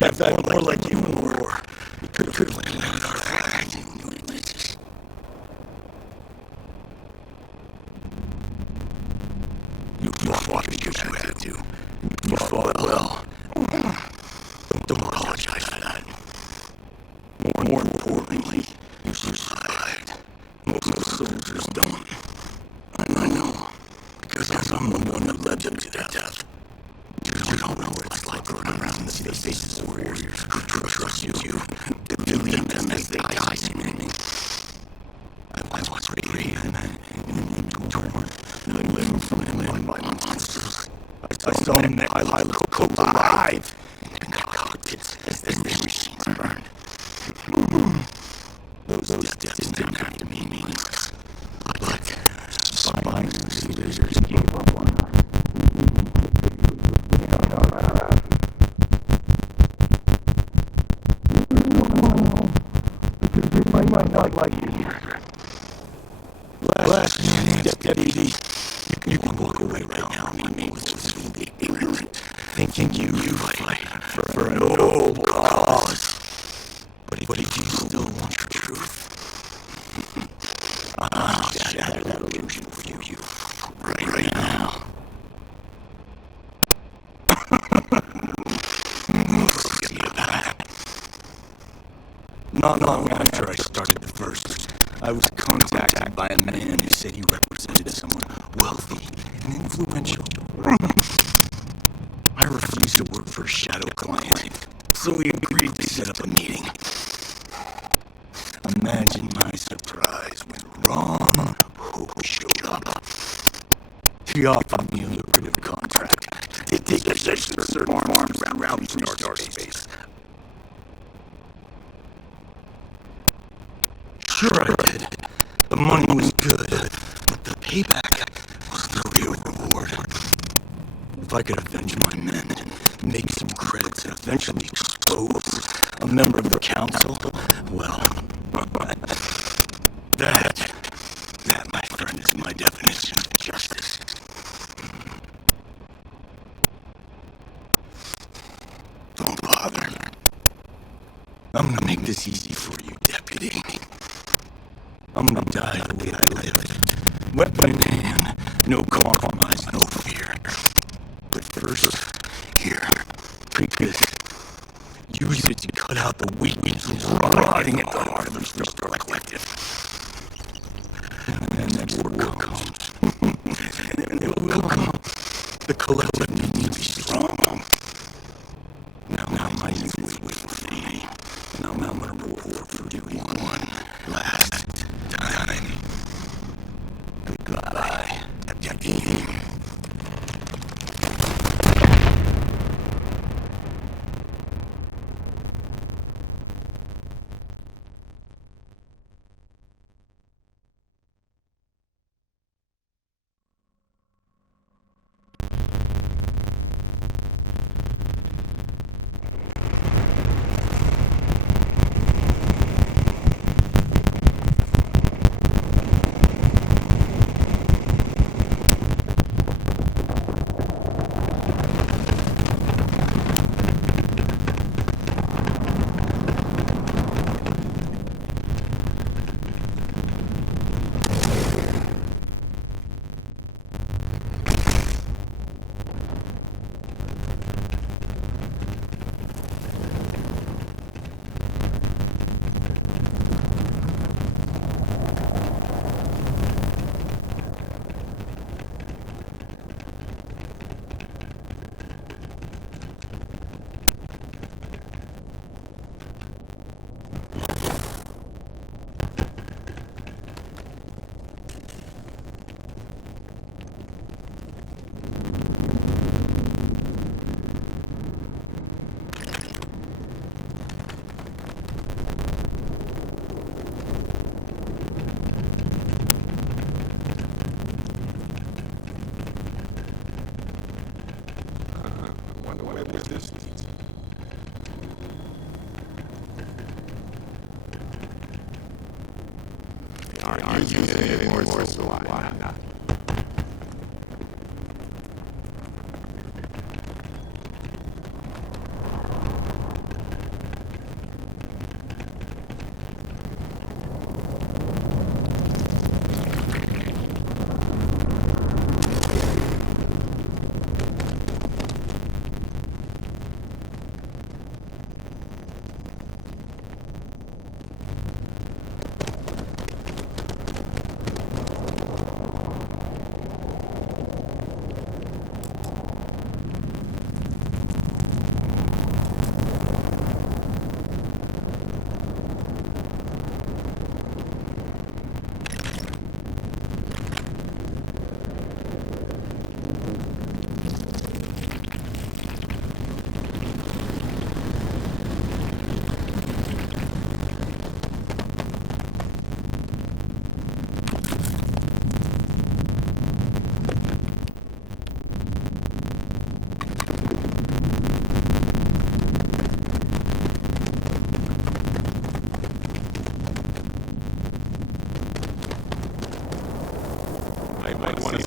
We'd have had more like you in the war. We could have landed our flag in New Atlantis. You fought because you had to. You fought well. Don't apologize for that. More importantly, you survived. Most soldiers don't. I know. Because I'm the one who led them to their death. You don't know what it's like going around and see the faces of warriors who trust you, to believe them as they die screaming. I watched brave men and torn, living from them by monsters. I saw them highlight cooked alive in their cockpits as their machines burned. Those deaths didn't have to be meaningless. Like spineless lasers gave up on us. I might not like you here. Last deputy, you can walk away right now. My name was completely ignorant, thinking you fight for a noble cause. But if you still want the truth, I'll shatter that illusion for you right now. See you back. Not long after I started the first, I was contacted by a man who said he represented someone wealthy and influential. I refused to work for a shadow client, so we agreed to set up a meeting. Imagine my surprise when Ron Hope showed up. He offered me a lucrative contract to take possession of certain farms around Starspace. Sure I did. The money was good, but the payback was the real reward. If I could avenge my men and make some credits and eventually expose a member of the council, well, that, my friend, is my definition of justice. Don't bother. I'm gonna make this easy for you, deputy. I'm gonna die the way I lived. Weapon in hand, no compromise, no fear. But first, here, take this. Use it to cut out the weakness rotting at the heart of the Star Collective. And then next war comes. And it will come. The collective needs to be strong. Now my youth is waiting for me. And I'm gonna report for you one last time. Goodbye, deputy. Aren't using it anymore, so why not?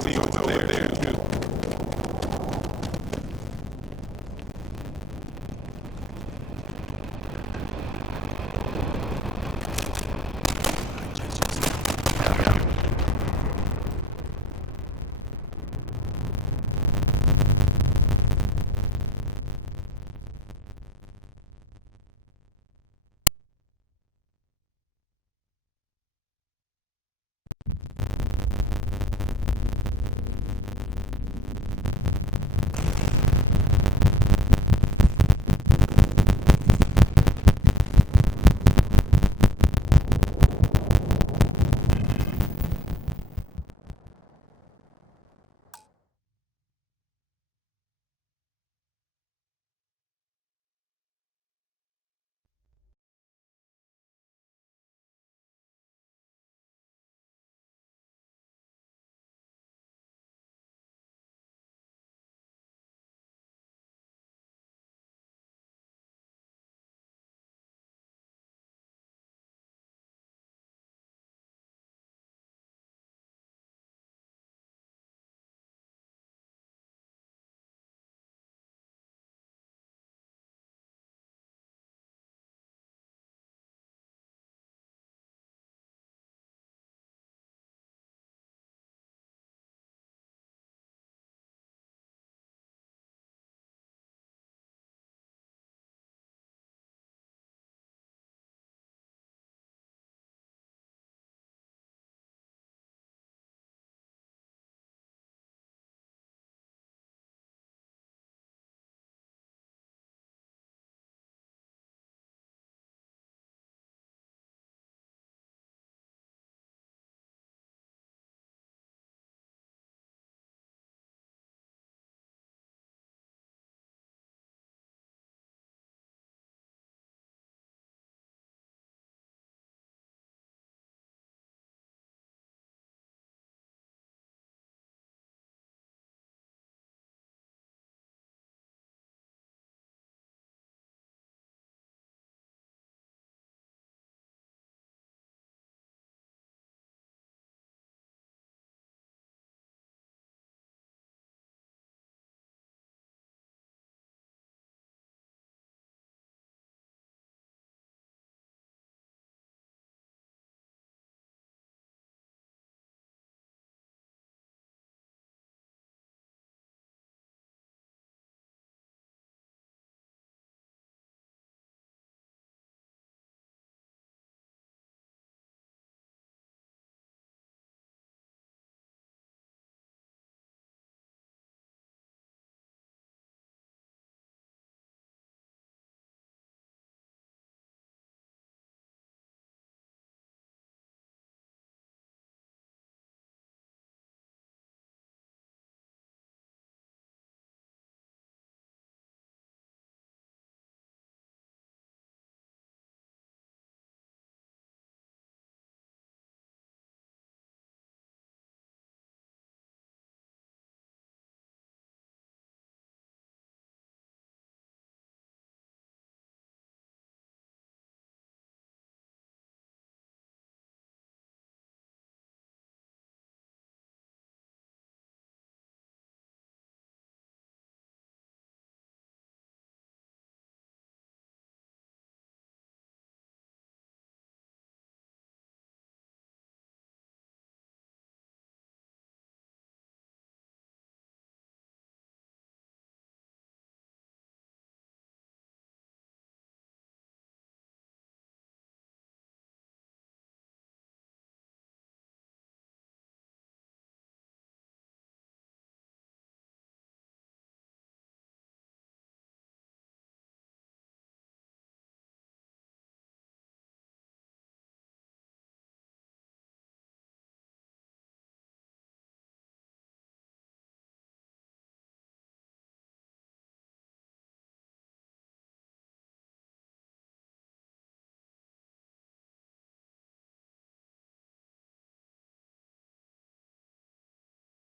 See you over there.